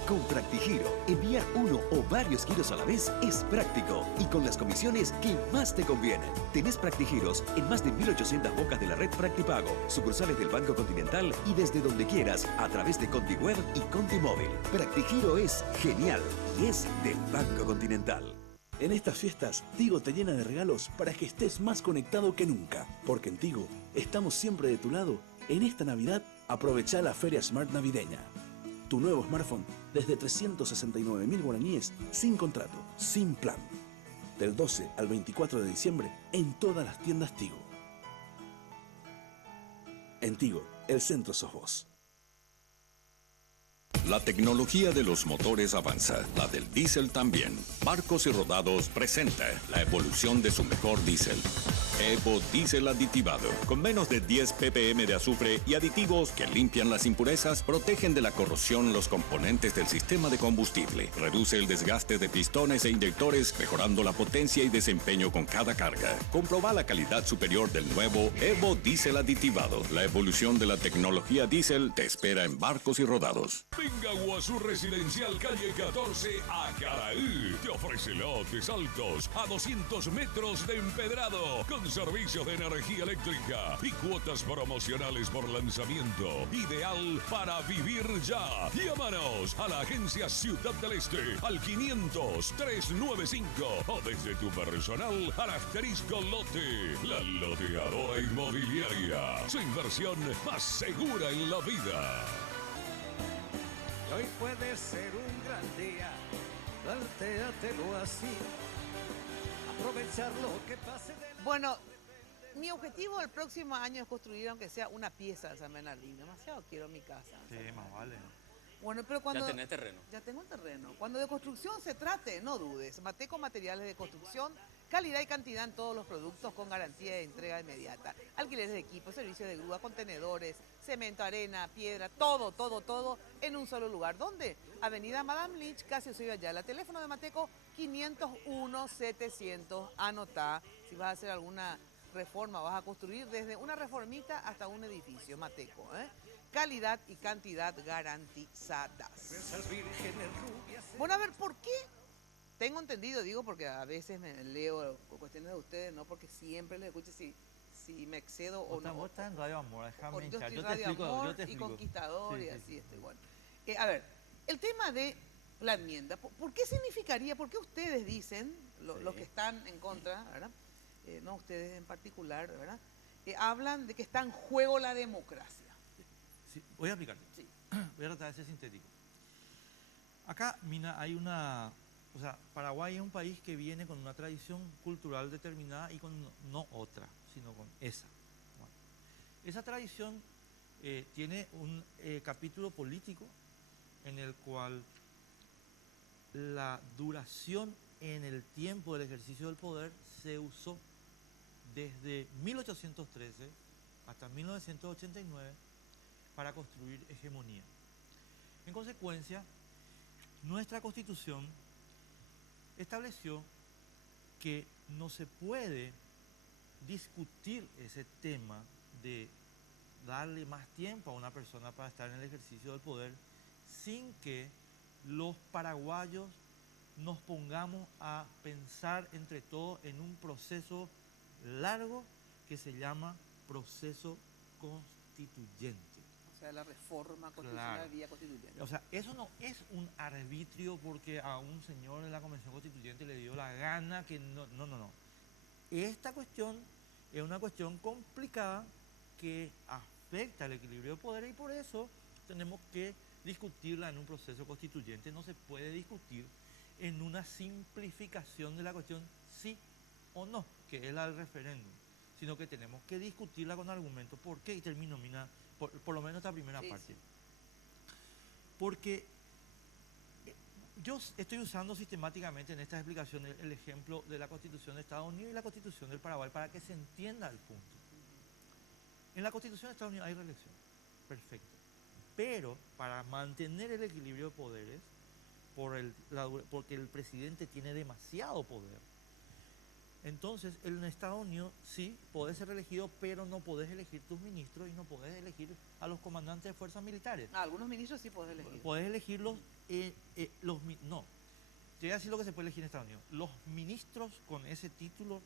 Con PractiGiro, enviar uno o varios giros a la vez es práctico y con las comisiones que más te convienen. Tenés PractiGiros en más de 1.800 bocas de la red Practipago, sucursales del Banco Continental y desde donde quieras a través de ContiWeb y ContiMóvil. PractiGiro es genial y es del Banco Continental. En estas fiestas, Tigo te llena de regalos para que estés más conectado que nunca. Porque en Tigo estamos siempre de tu lado. En esta Navidad, aprovecha la Feria Smart Navideña. Tu nuevo smartphone desde 369.000 guaraníes, sin contrato, sin plan. Del 12 al 24 de diciembre en todas las tiendas Tigo. En Tigo, el centro sos vos. La tecnología de los motores avanza, la del diésel también. Barcos y Rodados presenta la evolución de su mejor diésel. Evo Diésel aditivado, con menos de 10 ppm de azufre y aditivos que limpian las impurezas, protegen de la corrosión los componentes del sistema de combustible, reduce el desgaste de pistones e inyectores, mejorando la potencia y desempeño con cada carga. Comproba la calidad superior del nuevo Evo Diésel aditivado. La evolución de la tecnología diésel te espera en Barcos y Rodados. Venga a Guazú Residencial Calle 14 a Caraí. Te ofrece lotes altos a 200 metros de empedrado con servicios de energía eléctrica y cuotas promocionales por lanzamiento. Ideal para vivir ya. Llámanos a la agencia Ciudad del Este al 500-395 o desde tu personal al asterisco lote. La loteadora inmobiliaria. Su inversión más segura en la vida. Hoy puede ser un gran día, plantéatelo así. Aprovechar lo que pase de la... Bueno, mi objetivo el próximo año es construir, aunque sea una pieza de San Bernardino. Demasiado quiero mi casa. Sí, más vale. Bueno, pero cuando... Ya tenés terreno. Ya tengo el terreno. Cuando de construcción se trate, no dudes. Mateco Materiales de Construcción, calidad y cantidad en todos los productos con garantía de entrega inmediata. Alquileres de equipos, servicios de grúa, contenedores, cemento, arena, piedra, todo en un solo lugar. ¿Dónde? Avenida Madame Lynch, casi Eusebio Ayala. Teléfono de Mateco 501-700. Anotá. Si vas a hacer alguna reforma, vas a construir desde una reformita hasta un edificio. Mateco, ¿eh? Calidad y cantidad garantizadas. Bueno, a ver, ¿por qué? Tengo entendido, digo, porque a veces me leo cuestiones de ustedes, no porque siempre les escuche si me excedo o no. Vos estás en Radio Amor, déjame Yo hinchar. estoy Yo te Radio explico, Amor yo te y explico. Conquistador Sí, y sí, así sí. estoy, bueno. A ver, el tema de la enmienda, ¿por qué significaría, por qué ustedes dicen, los que están en contra, ¿verdad? No ustedes en particular, ¿verdad? Hablan de que está en juego la democracia. Sí, voy a explicarte. Sí. Voy a tratar de ser sintético. Acá, Mina, hay una... O sea, Paraguay es un país que viene con una tradición cultural determinada y con no otra, sino con esa. Bueno, esa tradición tiene un capítulo político en el cual la duración en el tiempo del ejercicio del poder se usó desde 1813 hasta 1989 para construir hegemonía. En consecuencia, nuestra Constitución estableció que no se puede discutir ese tema de darle más tiempo a una persona para estar en el ejercicio del poder sin que los paraguayos nos pongamos a pensar entre todos en un proceso largo que se llama proceso constituyente. O sea, la reforma constitucional Claro. vía constituyente. O sea, eso no es un arbitrio porque a un señor en la Convención Constituyente le dio la gana que no. esta cuestión es una cuestión complicada que afecta al equilibrio de poder y por eso tenemos que discutirla en un proceso constituyente. No se puede discutir en una simplificación de la cuestión sí o no, que es la del referéndum, sino que tenemos que discutirla con argumentos. ¿Por qué? Y termino, Mina, por lo menos esta primera parte. Porque yo estoy usando sistemáticamente en esta explicación el ejemplo de la Constitución de Estados Unidos y la Constitución del Paraguay para que se entienda el punto. En la Constitución de Estados Unidos hay reelección, perfecto. Pero para mantener el equilibrio de poderes, porque el presidente tiene demasiado poder, entonces en Estados Unidos sí podés ser elegido, pero no podés elegir tus ministros y no podés elegir a los comandantes de fuerzas militares. Algunos ministros sí podés elegir. Podés elegirlos, no. Te voy a decir lo que se puede elegir en Estados Unidos. Los ministros con ese título,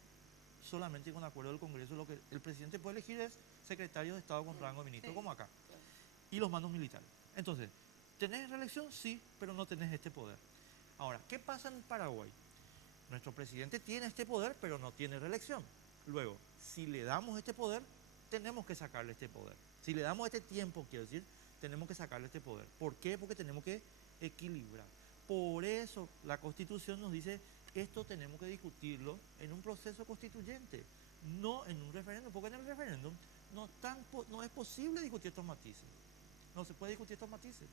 solamente con acuerdo del Congreso, lo que el presidente puede elegir es secretario de Estado con rango de ministro, como acá. Y los mandos militares. Entonces, ¿tenés reelección? Sí, pero no tenés este poder. Ahora, ¿qué pasa en Paraguay? Nuestro presidente tiene este poder, pero no tiene reelección. Luego, si le damos este poder, tenemos que sacarle este poder. Si le damos este tiempo, quiero decir, tenemos que sacarle este poder. ¿Por qué? Porque tenemos que equilibrar. Por eso la Constitución nos dice, esto tenemos que discutirlo en un proceso constituyente, no en un referéndum, porque en el referéndum no es posible discutir estos matices. No se puede discutir estos matices.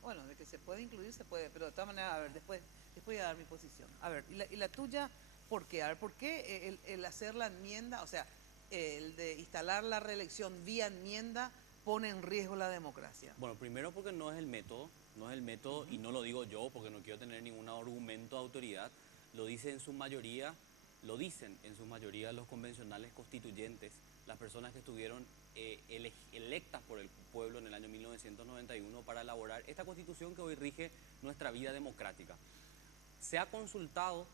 Bueno, de que se puede incluir, se puede, pero de todas maneras, a ver, después voy a dar mi posición. A ver, ¿y la tuya por qué? A ver, ¿por qué el hacer la enmienda, o sea, el de instalar la reelección vía enmienda pone en riesgo la democracia? Bueno, primero porque no es el método, y no lo digo yo porque no quiero tener ningún argumento de autoridad, lo dicen en su mayoría los convencionales constituyentes, las personas que estuvieron electas por el pueblo en el año 1991 para elaborar esta constitución que hoy rige nuestra vida democrática. Se ha consultado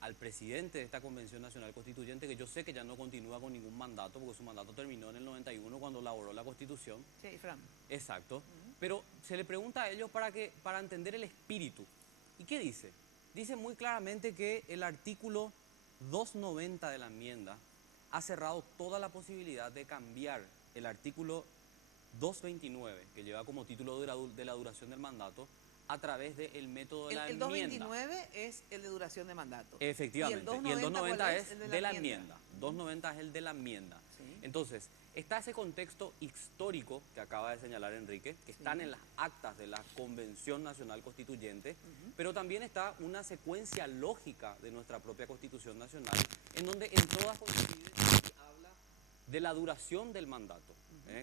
al presidente de esta Convención Nacional Constituyente, que yo sé que ya no continúa con ningún mandato, porque su mandato terminó en el 91 cuando elaboró la Constitución. Sí, Fran. Exacto. Pero se le pregunta a ellos para entender el espíritu. ¿Y qué dice? Dice muy claramente que el artículo 290 de la enmienda ha cerrado toda la posibilidad de cambiar el artículo 229, que lleva como título de la duración del mandato, a través del método de la enmienda. El 229 es el de duración de mandato. Efectivamente. Y el 290 es de la enmienda. 290 es el de la enmienda. Sí. Entonces, está ese contexto histórico que acaba de señalar Enrique, que están en las actas de la Convención Nacional Constituyente, pero también está una secuencia lógica de nuestra propia Constitución Nacional, en donde en todas coincide y habla de la duración del mandato.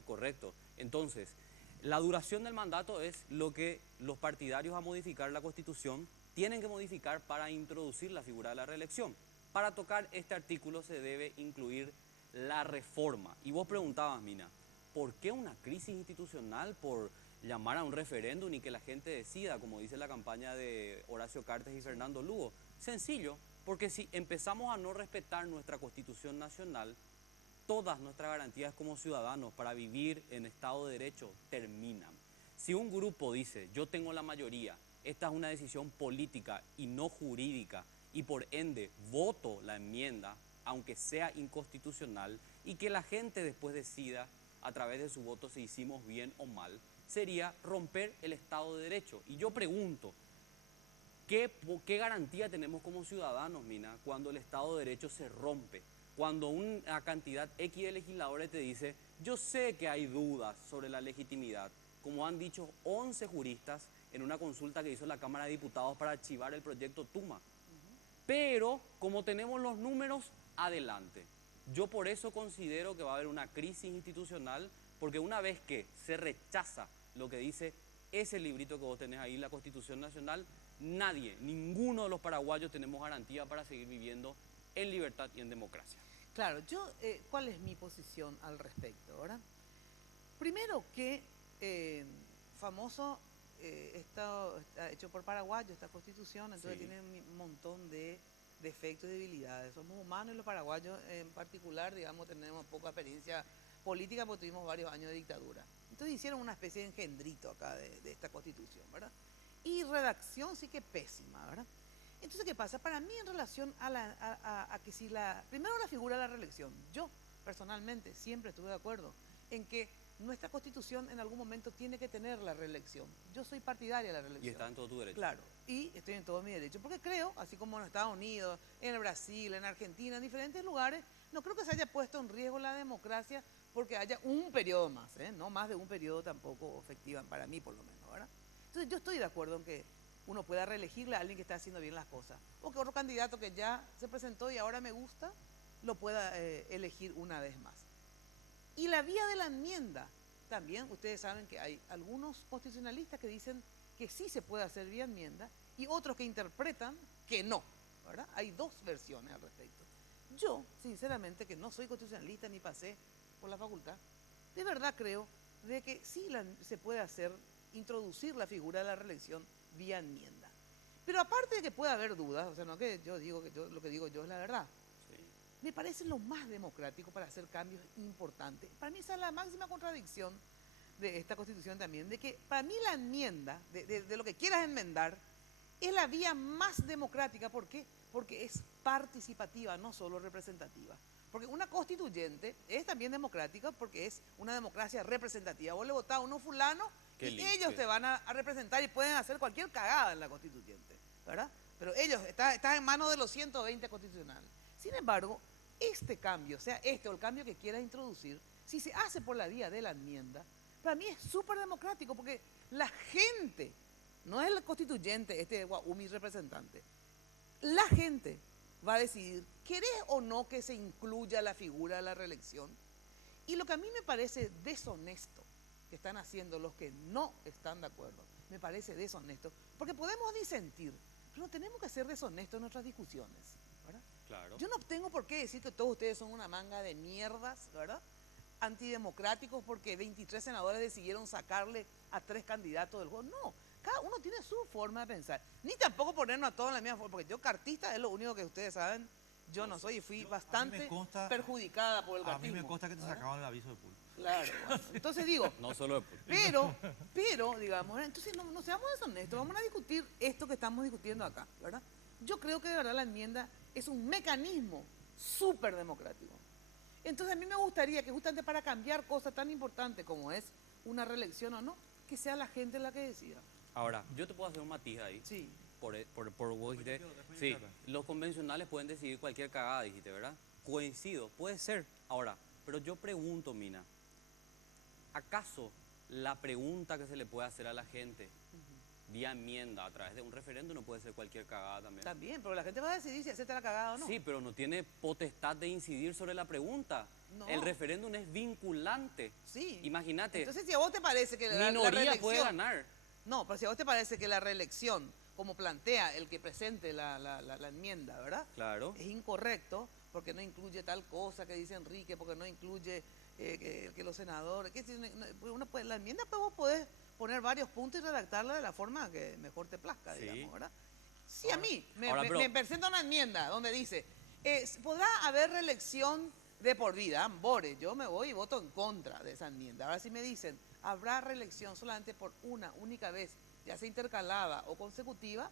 Correcto. Entonces, la duración del mandato es lo que los partidarios a modificar la Constitución tienen que modificar para introducir la figura de la reelección. Para tocar este artículo se debe incluir la reforma. Y vos preguntabas, Mina, ¿por qué una crisis institucional por llamar a un referéndum y que la gente decida, como dice la campaña de Horacio Cartes y Fernando Lugo? Sencillo, porque si empezamos a no respetar nuestra Constitución Nacional, todas nuestras garantías como ciudadanos para vivir en Estado de Derecho terminan. Si un grupo dice, yo tengo la mayoría, esta es una decisión política y no jurídica, y por ende voto la enmienda, aunque sea inconstitucional, y que la gente después decida a través de su voto si hicimos bien o mal, sería romper el Estado de Derecho. Y yo pregunto, ¿qué garantía tenemos como ciudadanos, Mina, cuando el Estado de Derecho se rompe? Cuando una cantidad X de legisladores te dice, yo sé que hay dudas sobre la legitimidad, como han dicho 11 juristas en una consulta que hizo la Cámara de Diputados para archivar el proyecto Tuma. Pero, como tenemos los números, adelante. Yo por eso considero que va a haber una crisis institucional, porque una vez que se rechaza lo que dice ese librito que vos tenés ahí, la Constitución Nacional, ninguno de los paraguayos tenemos garantía para seguir viviendo en libertad y en democracia. Claro, ¿cuál es mi posición al respecto, verdad? Primero que famoso está hecho por paraguayos esta Constitución, entonces tiene un montón de defectos y debilidades. Somos humanos y los paraguayos en particular, digamos, tenemos poca experiencia política porque tuvimos varios años de dictadura. Entonces hicieron una especie de engendrito acá de esta Constitución, ¿verdad? Y redacción sí que pésima, ¿verdad? Entonces, ¿qué pasa? Para mí, en relación a que si primero la figura de la reelección, yo personalmente siempre estuve de acuerdo en que nuestra Constitución en algún momento tiene que tener la reelección. Yo soy partidaria de la reelección. Y está en todo tu derecho. Claro, y estoy en todo mi derecho, porque creo, así como en Estados Unidos, en Brasil, en Argentina, en diferentes lugares, no creo que se haya puesto en riesgo la democracia porque haya un periodo más, no más de un periodo tampoco efectiva, para mí por lo menos, ¿verdad? Entonces yo estoy de acuerdo en que uno pueda reelegirle a alguien que está haciendo bien las cosas, o que otro candidato que ya se presentó y ahora me gusta, lo pueda elegir una vez más. Y la vía de la enmienda, también ustedes saben que hay algunos constitucionalistas que dicen que sí se puede hacer vía enmienda y otros que interpretan que no, ¿verdad? Hay dos versiones al respecto. Yo, sinceramente, que no soy constitucionalista ni pasé por la facultad, de verdad creo de que sí se puede hacer, introducir la figura de la reelección vía enmienda. Pero aparte de que pueda haber dudas, o sea, no que yo digo que lo que digo yo es la verdad, me parece lo más democrático para hacer cambios importantes. Para mí esa es la máxima contradicción de esta Constitución también, de que para mí la enmienda, de lo que quieras enmendar, es la vía más democrática. ¿Por qué? Porque es participativa, no solo representativa. Porque una constituyente es también democrática porque es una democracia representativa. Vos le votás a uno fulano y ellos te van a representar y pueden hacer cualquier cagada en la constituyente, ¿verdad? Pero ellos, está en manos de los 120 constitucionales. Sin embargo, este cambio, sea este o el cambio que quieras introducir, si se hace por la vía de la enmienda, para mí es súper democrático porque la gente, no es el constituyente, mi representante, la gente va a decidir, ¿querés o no que se incluya la figura de la reelección? Y lo que a mí me parece deshonesto que están haciendo los que no están de acuerdo, me parece deshonesto, porque podemos disentir, pero no tenemos que ser deshonestos en nuestras discusiones, ¿verdad? Claro. Yo no tengo por qué decir que todos ustedes son una manga de mierdas, ¿verdad? Antidemocráticos porque 23 senadores decidieron sacarle a 3 candidatos del juego. No, cada uno tiene su forma de pensar. Ni tampoco ponernos a todos en la misma forma, porque yo cartista es lo único que ustedes saben, yo no soy y fui bastante perjudicada por el cartismo. A mí me consta que te sacaban el aviso de pool. Claro, bueno, entonces digo, no solo de pool. pero, digamos, entonces no seamos deshonestos, vamos a discutir esto que estamos discutiendo acá, ¿verdad? Yo creo que de verdad la enmienda es un mecanismo súper democrático. Entonces a mí me gustaría que justamente para cambiar cosas tan importantes como es una reelección o no, que sea la gente la que decida. Ahora, yo te puedo hacer un matiz ahí. Sí. Por vos dijiste, sí, los convencionales pueden decidir cualquier cagada, dijiste, ¿verdad? Coincido, puede ser. Ahora, pero yo pregunto, Mina, ¿acaso la pregunta que se le puede hacer a la gente vía enmienda a través de un referéndum no puede ser cualquier cagada también? También, pero la gente va a decidir si hacerte la cagada o no. Sí, pero no tiene potestad de incidir sobre la pregunta. No. El referéndum es vinculante. Sí. Imagínate. Entonces, si a vos te parece que la reelección puede ganar. No, pero si a vos te parece que la reelección, como plantea el que presente la enmienda, ¿verdad? Claro. Es incorrecto porque no incluye tal cosa que dice Enrique, porque no incluye que los senadores... la enmienda, pues vos podés poner varios puntos y redactarla de la forma que mejor te plazca, digamos, ¿verdad? Si a mí me presenta una enmienda donde dice, podrá haber reelección de por vida, Bore, yo me voy y voto en contra de esa enmienda. Ahora si me dicen, habrá reelección solamente por una única vez, ya sea intercalada o consecutiva,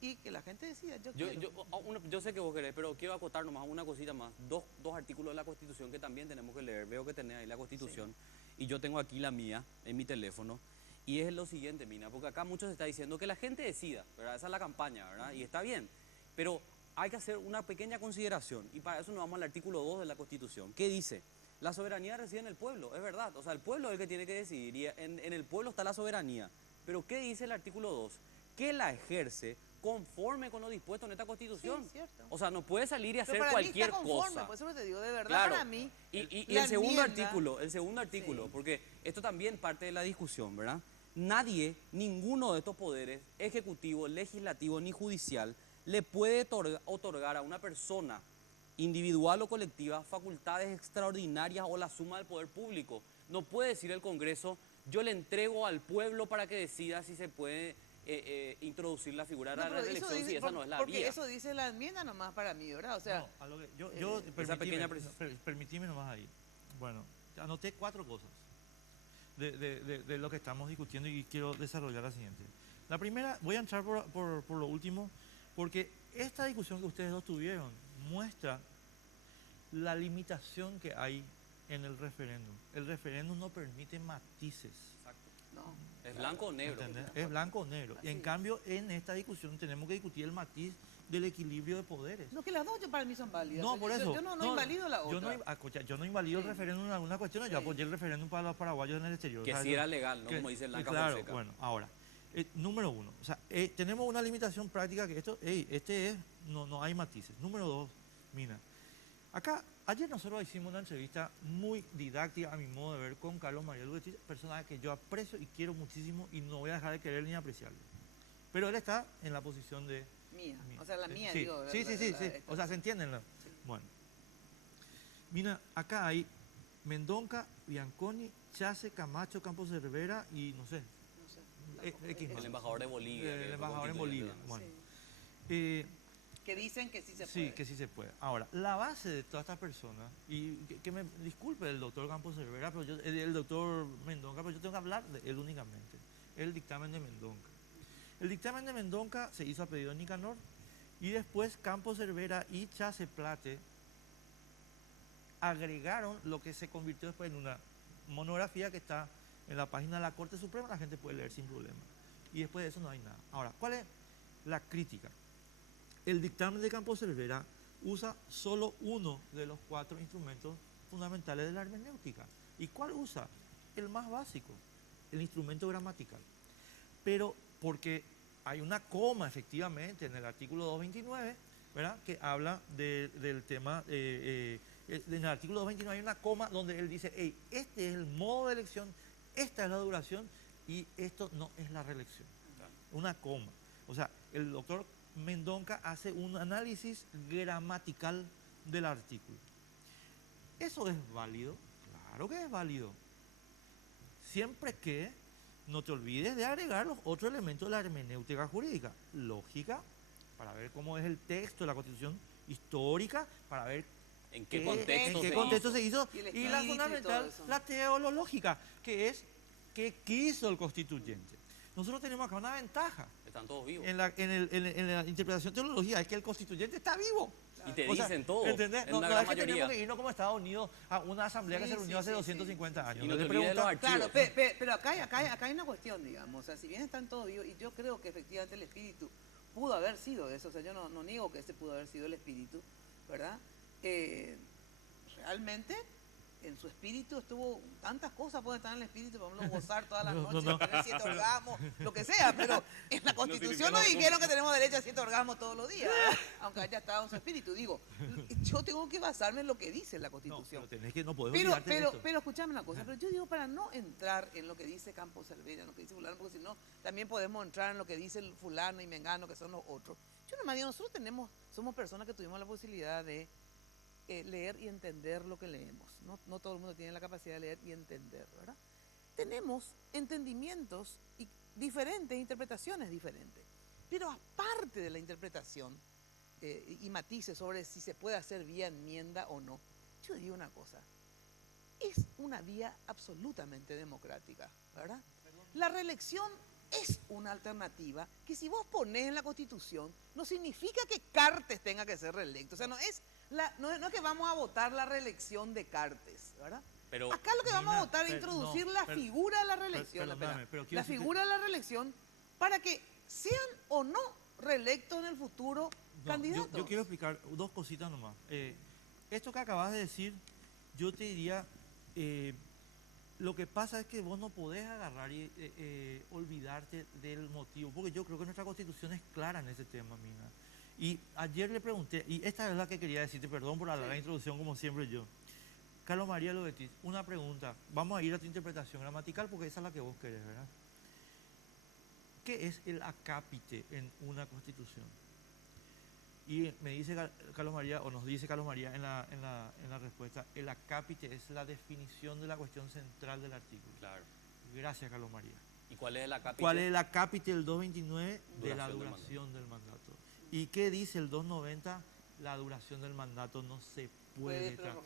y que la gente decida, yo sé que vos querés, pero quiero acotar nomás una cosita más. Dos artículos de la Constitución que también tenemos que leer. Veo que tenés ahí la Constitución, y yo tengo aquí la mía en mi teléfono. Y es lo siguiente, Mina, porque acá muchos está diciendo que la gente decida, ¿verdad? Esa es la campaña, ¿verdad? Y está bien, pero hay que hacer una pequeña consideración, y para eso nos vamos al artículo 2 de la Constitución, que dice, la soberanía reside en el pueblo, es verdad, o sea, el pueblo es el que tiene que decidir, y en el pueblo está la soberanía. Pero ¿qué dice el artículo 2? Que la ejerce conforme con lo dispuesto en esta Constitución. Sí, cierto. O sea, no puede salir y hacer para cualquier mí está conforme, cosa. Por eso te digo, de verdad, claro. Para mí... Y el segundo artículo, porque esto también parte de la discusión, ¿verdad? Nadie, ninguno de estos poderes, ejecutivo, legislativo ni judicial, le puede otorgar a una persona, individual o colectiva, facultades extraordinarias o la suma del poder público. No puede decir el Congreso, yo le entrego al pueblo para que decida si se puede introducir la figura de la reelección, si esa no es la vía. Porque eso dice la enmienda nomás para mí, ¿verdad? O sea, permitime nomás ahí. Bueno, anoté 4 cosas de lo que estamos discutiendo y quiero desarrollar la siguiente. La primera, voy a entrar por lo último, porque esta discusión que ustedes dos tuvieron muestra la limitación que hay en el referéndum. El referéndum no permite matices. Exacto. No. Es blanco o negro. ¿Entendés? Es blanco o negro. Y en cambio, en esta discusión tenemos que discutir el matiz del equilibrio de poderes. No, que las dos para mí son válidas. No, O sea, por eso. Yo no invalido la yo otra. yo no invalido Sí. el referéndum en alguna cuestión, yo Sí. apoyé el referéndum para los paraguayos en el exterior. Que ¿sabes? sí era legal, ¿no? Que- Como dice Blanca claro, Fonseca. bueno, ahora, número uno, o sea, tenemos una limitación práctica que no hay matices. Número dos, Mina, ayer nosotros hicimos una entrevista muy didáctica, a mi modo de ver, con Carlos María Lugetti, persona que yo aprecio y quiero muchísimo y no voy a dejar de querer ni apreciarlo. Pero él está en la posición de... Mía. O sea, la mía, sí, digo. Sí. O sea, ¿se entienden? ¿No? Bueno. Mira, acá hay Mendonca, Bianconi, Chase, Camacho, Campos Cervera y no sé. X más. El embajador de Bolivia. El embajador en Bolivia. Bueno. Que dicen que sí se puede. Sí, que sí se puede. Ahora, la base de todas estas personas, y que me disculpe el doctor Campos Cervera, pero el doctor Mendonca, pero yo tengo que hablar de él únicamente. El dictamen de Mendonca. El dictamen de Mendonca se hizo a pedido de Nicanor y después Campos Cervera y Chase Plate agregaron lo que se convirtió después en una monografía que está en la página de la Corte Suprema, la gente puede leer sin problema. Y después de eso no hay nada. Ahora, ¿cuál es la crítica? El dictamen de Campos Cervera usa solo uno de los 4 instrumentos fundamentales de la hermenéutica. ¿Y cuál usa? El más básico, el instrumento gramatical. Pero porque hay una coma, efectivamente, en el artículo 229, ¿verdad?, que habla del tema, en el artículo 229 hay una coma donde él dice, hey, este es el modo de elección, esta es la duración y esto no es la reelección. Una coma. O sea, el doctor Mendonca hace un análisis gramatical del artículo. ¿Eso es válido? Claro que es válido. Siempre que no te olvides de agregar los otros elementos de la hermenéutica jurídica. Lógica, para ver cómo es el texto de la Constitución histórica, para ver ¿En qué contexto contexto se hizo, Y el y la espíritu y fundamental, todo eso. la teológica, que es qué quiso el constituyente. Nosotros tenemos acá una ventaja Están todos vivos. en la interpretación de teología, es que el constituyente está vivo. Y te O sea, dicen todo. ¿entendés? En No, una no gran es que tenemos mayoría. que irnos como Estados Unidos a una asamblea que se reunió hace 250 años. Y no Le te olvides de los preguntan- archivos. Claro, pero acá hay una cuestión, digamos. O sea, si bien están todos vivos, y yo creo que efectivamente el espíritu pudo haber sido eso. O sea, yo no niego que ese pudo haber sido el espíritu, ¿verdad? Realmente en su espíritu estuvo tantas cosas, pueden estar en el espíritu, podemos gozar todas las noches, tener 7 orgasmos, lo que sea, pero en la Constitución nos dijeron que tenemos derecho a 7 orgasmos todos los días, ¿verdad? Aunque haya estado en su espíritu. Digo, yo tengo que basarme en lo que dice la Constitución. No podés olvidarte de esto. Pero escúchame una cosa, pero yo digo, para no entrar en lo que dice Campos Cervera, en lo que dice fulano, porque si no, también podemos entrar en lo que dice el fulano y mengano, que son los otros. Yo nomás digo, nosotros somos personas que tuvimos la posibilidad de leer y entender lo que leemos. No todo el mundo tiene la capacidad de leer y entender, ¿verdad? Tenemos entendimientos diferentes, interpretaciones diferentes. Pero aparte de la interpretación y matices sobre si se puede hacer vía enmienda o no, yo digo una cosa, es una vía absolutamente democrática, ¿verdad? La reelección es una alternativa que si vos ponés en la Constitución, no significa que Cartes tenga que ser reelecto. O sea, no es que vamos a votar la reelección de Cartes, ¿verdad? Pero, acá lo que vamos a votar es introducir la figura de la reelección, la figura de la reelección para que sean o no reelectos en el futuro candidatos. Yo quiero explicar dos cositas nomás. Esto que acabas de decir, yo te diría, lo que pasa es que vos no podés agarrar y olvidarte del motivo, porque yo creo que nuestra Constitución es clara en ese tema, Mina. Y ayer le pregunté, y esta es la que quería decirte, perdón por la larga introducción como siempre yo. Carlos María Lugetti, una pregunta, vamos a ir a tu interpretación gramatical porque esa es la que vos querés, ¿verdad? ¿Qué es el acápite en una Constitución? Y me dice Carlos María, o nos dice Carlos María en la respuesta, el acápite es la definición de la cuestión central del artículo. Claro. Gracias, Carlos María. ¿Y cuál es el acápite? ¿Cuál es el acápite del 229? De la Duración duración del mandato. ¿Y qué dice el 290? La duración del mandato no se puede tratar.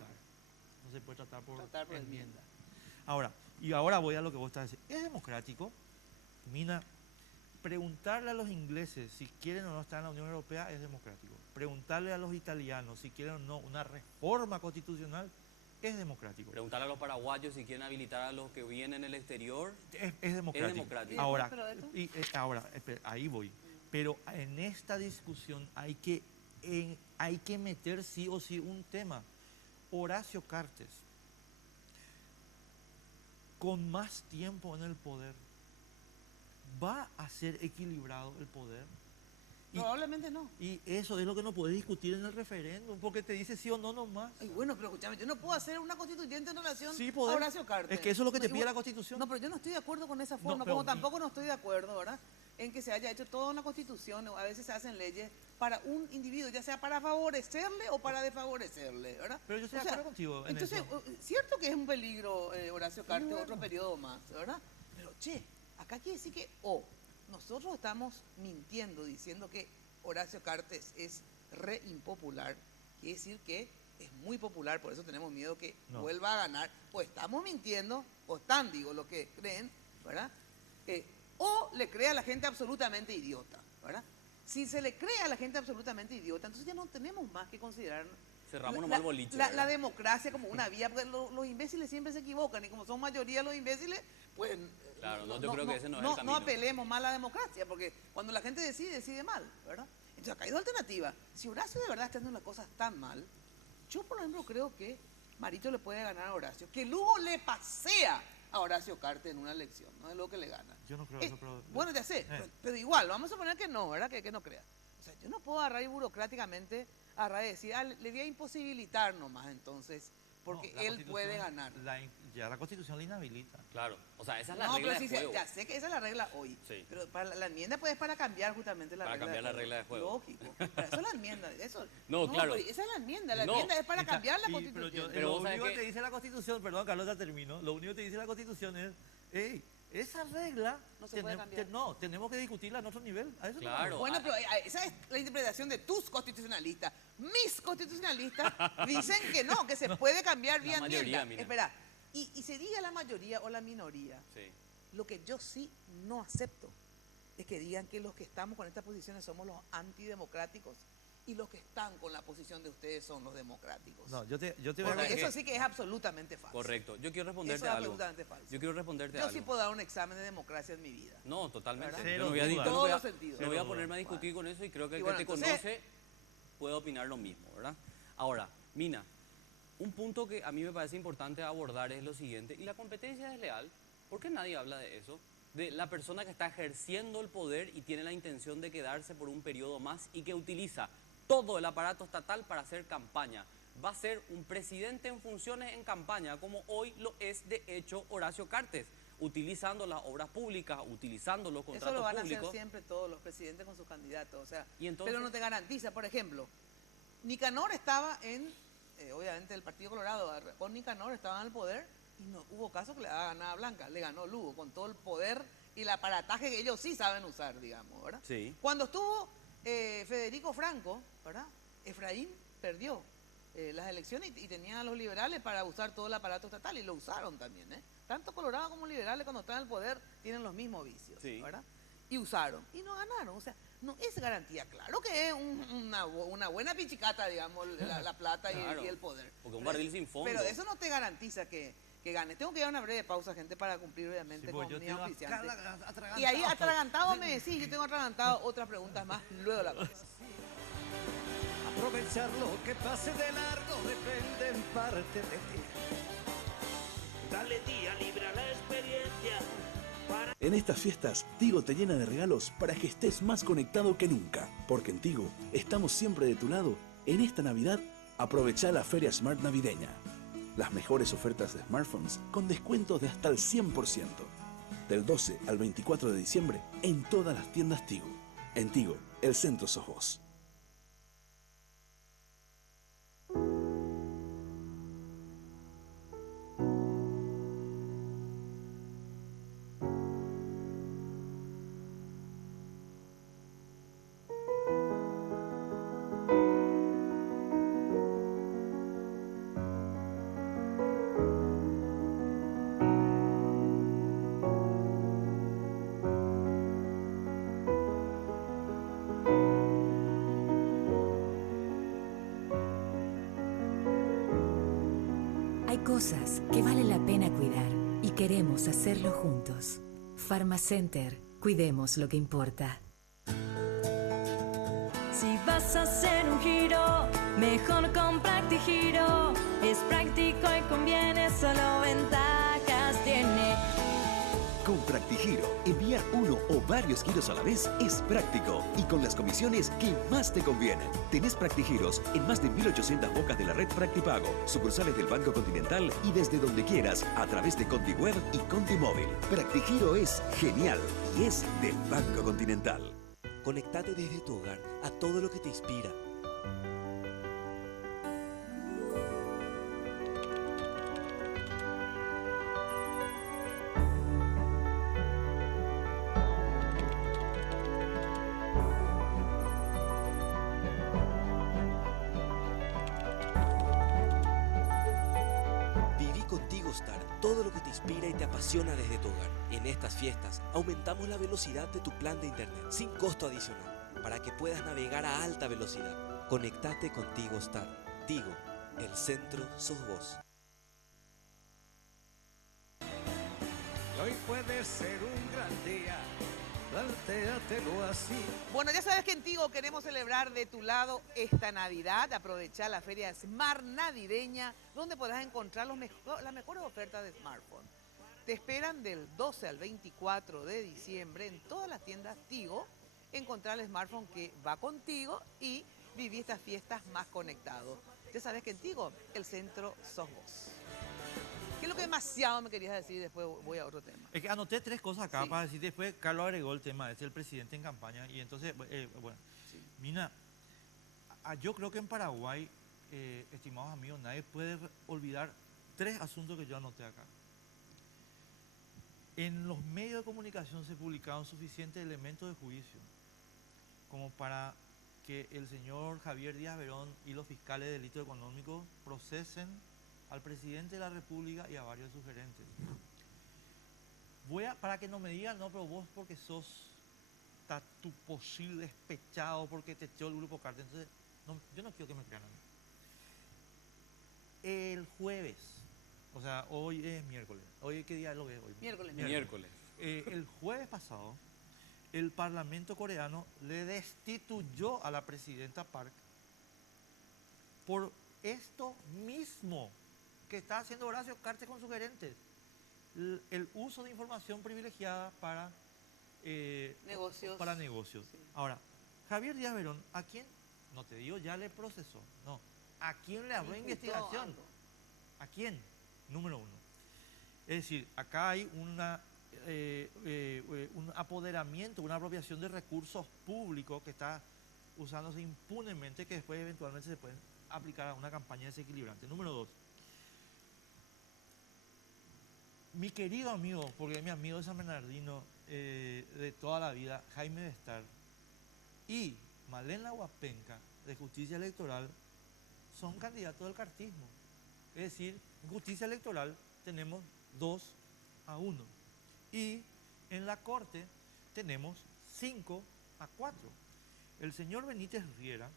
No se puede tratar por enmienda. Ahora voy a lo que vos estás diciendo. ¿Es democrático? Mina, preguntarle a los ingleses si quieren o no estar en la Unión Europea es democrático. Preguntarle a los italianos si quieren o no una reforma constitucional es democrático. Preguntarle a los paraguayos si quieren habilitar a los que vienen en el exterior es democrático. Es democrático. Ahora, espera, ahí voy. Pero en esta discusión hay que meter sí o sí un tema. Horacio Cartes, con más tiempo en el poder, ¿va a ser equilibrado el poder? Probablemente no. Y eso es lo que no puedes discutir en el referéndum, porque te dice sí o no nomás. Ay, bueno, pero escúchame, yo no puedo hacer una constituyente en relación Sí, a Horacio Cartes. Es que eso es lo que te No, pide igual- la Constitución. No, pero yo no estoy de acuerdo con esa forma, pero como tampoco no estoy de acuerdo, ¿verdad? En que se haya hecho toda una constitución, o a veces se hacen leyes para un individuo, ya sea para favorecerle o para desfavorecerle, ¿verdad? Pero yo estoy O de sea, acuerdo contigo en entonces, eso. cierto que es un peligro Horacio Cartes, Bueno. otro periodo más, ¿verdad? Pero, che, acá quiere decir que, nosotros estamos mintiendo diciendo que Horacio Cartes es re impopular, quiere decir que es muy popular, por eso tenemos miedo que No. vuelva a ganar, o estamos mintiendo, o están, digo, lo que creen, ¿verdad? O le cree a la gente absolutamente idiota, ¿verdad? Si se le cree a la gente absolutamente idiota, entonces ya no tenemos más que considerar Cerramos nomás el boliche. la ¿verdad? democracia como una vía, porque los imbéciles siempre se equivocan, y como son mayoría los imbéciles, pues Claro, yo creo que ese no es el no camino. apelemos mal a la democracia, porque cuando la gente decide mal, ¿verdad? Entonces acá hay dos alternativas. Si Horacio de verdad está haciendo las cosas tan mal, yo por ejemplo creo que Marito le puede ganar a Horacio, que Lugo le pasea a Horacio Cartes en una elección, no es lo que le gana. Yo no creo eso, pero... Bueno, ya sé, pero igual, vamos a suponer que no, ¿verdad? Que no crea. O sea, yo no puedo agarrar y burocráticamente agarrar y decir, le voy a imposibilitar nomás entonces, porque No, la él Constitución- puede ganar. Ya la Constitución le inhabilita. Claro, o sea, esa es la No, regla pero de sí, juego. ya sé que esa es la regla hoy. Sí. Pero para la enmienda pues es para cambiar justamente la Para regla cambiar la regla de juego. Lógico. Pero eso es la enmienda. Eso, No, claro. pero esa es la enmienda. La No. enmienda es para Está- cambiar la y- Constitución. Pero vos lo sabés único que que- te dice la Constitución, perdón, Carlos, ya termino. Lo único que te dice la Constitución es, hey, esa regla No se puede cambiar. tenemos que discutirla en otro nivel. A eso Claro. no. Bueno, pero esa es la interpretación de tus constitucionalistas. Mis constitucionalistas dicen que no, que se puede cambiar vía La mayoría, enmienda. mira. Espera, y se diga la mayoría o la minoría. Sí. Lo que yo sí no acepto es que digan que los que estamos con estas posiciones somos los antidemocráticos y los que están con la posición de ustedes son los democráticos. No, yo te voy a Porque decir eso que- sí que es absolutamente falso. Correcto. Yo quiero Eso responderte es algo. absolutamente falso. Yo quiero responderte Yo algo. sí puedo dar un examen de democracia en mi vida. No, totalmente. ¿Verdad? Yo Cero no voy a, duda. yo no Todos voy a- los sentidos. no voy a Cero ponerme a duda. discutir con eso y creo que el Y que bueno, te entonces- conoce puede opinar lo mismo, ¿verdad? Ahora, Mina, un punto que a mí me parece importante abordar es lo siguiente. ¿Y la competencia desleal? ¿Por qué nadie habla de eso? De la persona que está ejerciendo el poder y tiene la intención de quedarse por un periodo más y que utiliza todo el aparato estatal para hacer campaña. Va a ser un presidente en funciones en campaña, como hoy lo es de hecho Horacio Cartes, utilizando las obras públicas, utilizando los Eso contratos lo van a públicos. hacer siempre todos los presidentes con sus candidatos. O sea, Y entonces- pero no te garantiza. Por ejemplo, Nicanor estaba obviamente, el Partido Colorado, con Nicanor estaba en el poder y no hubo caso que le daba ganada Blanca. Le ganó Lugo con todo el poder y el aparataje que ellos sí saben usar, digamos, ¿verdad? Sí. Cuando estuvo Federico Franco, ¿verdad? Efraín perdió las elecciones y tenían a los liberales para usar todo el aparato estatal y lo usaron también, ¿eh? Tanto Colorado como liberales cuando están en el poder tienen los mismos vicios, Sí. ¿verdad? Y usaron y no ganaron, o sea, no es garantía. Claro que es una buena pichicata, digamos, la plata Claro, y el poder. porque un barril sin fondo. Pero eso no te garantiza que gane. Tengo que dar una breve pausa, gente, para cumplir obviamente Sí, pues con yo mi tengo auspiciante. atragantado. Y ahí atragantado me decís, yo tengo atragantado otras preguntas más luego de la pausa. Aprovechar lo que pase de largo depende en parte de ti. Dale día libre a la experiencia. En estas fiestas, Tigo te llena de regalos para que estés más conectado que nunca. Porque en Tigo estamos siempre de tu lado. En esta Navidad, aprovecha la Feria Smart Navideña. Las mejores ofertas de smartphones con descuentos de hasta el 100%. Del 12 al 24 de diciembre en todas las tiendas Tigo. En Tigo, el centro sos vos. cosas que vale la pena cuidar y queremos hacerlo juntos. Pharmacenter, cuidemos lo que importa. Si vas a hacer un giro, mejor con PractiGiro. Es práctico y conviene, solo ventajas tiene. Con PractiGiro, enviar uno o varios giros a la vez es práctico y con las comisiones que más te convienen. Tenés PractiGiros en más de 1.800 bocas de la red Practipago, sucursales del Banco Continental y desde donde quieras a través de ContiWeb y ContiMóvil. PractiGiro es genial y es del Banco Continental. Conectate desde tu hogar a todo lo que te inspira. Viví contigo Star todo lo que te inspira y te apasiona desde tu hogar. En estas fiestas aumentamos la velocidad de tu plan de internet sin costo adicional para que puedas navegar a alta velocidad. Conectate con Tigo Star. Tigo, el centro sos vos. Y hoy puede ser un gran día, plantéatelo así. Bueno, ya sabes que en Tigo queremos celebrar de tu lado esta Navidad. Aprovechar la feria Smart navideña, donde podrás encontrar las mejores ofertas de smartphone. Te esperan del 12 al 24 de diciembre en todas las tiendas Tigo. Encontrar el smartphone que va contigo y vivir estas fiestas más conectado. Ya sabes que en Tigo, el centro sos vos. ¿Qué es lo que demasiado me querías decir? Después voy a otro tema. Es que anoté tres cosas acá Sí. para decir. Después Carlos agregó el tema, es el presidente en campaña. Y entonces, bueno, Mina, yo creo que en Paraguay, estimados amigos, nadie puede olvidar tres asuntos que yo anoté acá. En los medios de comunicación se publicaron suficientes elementos de juicio como para que el señor Javier Díaz Verón y los fiscales de delitos económicos procesen al presidente de la República y a varios sugerentes. Para que no me digan, no, pero vos porque sos tu posible despechado, porque te echó el grupo Carter, entonces yo no quiero que me crean a mí. El jueves, o sea, hoy es miércoles. ¿Hoy qué día lo es hoy? Miércoles. El jueves pasado, el Parlamento coreano le destituyó a la presidenta Park por esto mismo que está haciendo Horacio Cartes con sus gerentes. El uso de información privilegiada para negocios. Para negocios. Sí. Ahora, Javier Díaz Verón, ¿a quién? No te digo, ya le procesó. No. ¿A quién le abrió investigación? ¿A quién? Número uno. Es decir, acá hay un apoderamiento, una apropiación de recursos públicos que está usándose impunemente, que después eventualmente se pueden aplicar a una campaña desequilibrante. Número dos. Mi querido amigo, porque es mi amigo de San Bernardino de toda la vida, Jaime Bestar, y Malena Huapenca, de Justicia Electoral, son candidatos del cartismo. Es decir, en Justicia Electoral tenemos 2-1. Y en la Corte tenemos 5-4. El señor Benítez Riera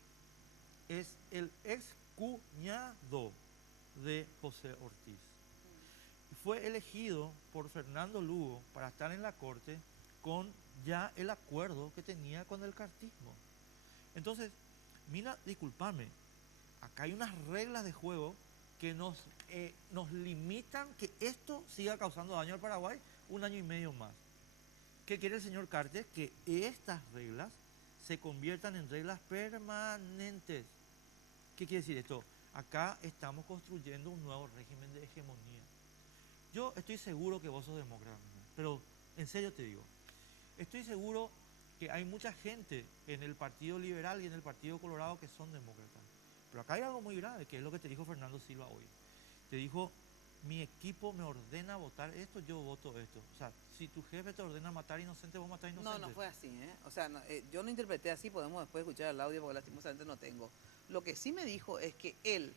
es el ex cuñado de José Ortiz. Fue elegido por Fernando Lugo para estar en la Corte con ya el acuerdo que tenía con el cartismo. Entonces, Mina, discúlpame, acá hay unas reglas de juego que nos limitan que esto siga causando daño al Paraguay 1 año y medio más. ¿Qué quiere el señor Cartes? Que estas reglas se conviertan en reglas permanentes. ¿Qué quiere decir esto? Acá estamos construyendo un nuevo régimen de hegemonía. Yo estoy seguro que vos sos demócrata, pero en serio te digo, estoy seguro que hay mucha gente en el Partido Liberal y en el Partido Colorado que son demócratas. Pero acá hay algo muy grave, que es lo que te dijo Fernando Silva hoy. Te dijo, mi equipo me ordena votar esto, yo voto esto. O sea, si tu jefe te ordena matar inocente, vos matás inocente. No fue así, ¿eh? O sea, yo lo interpreté así, podemos después escuchar el audio porque lastimosamente no tengo. Lo que sí me dijo es que él,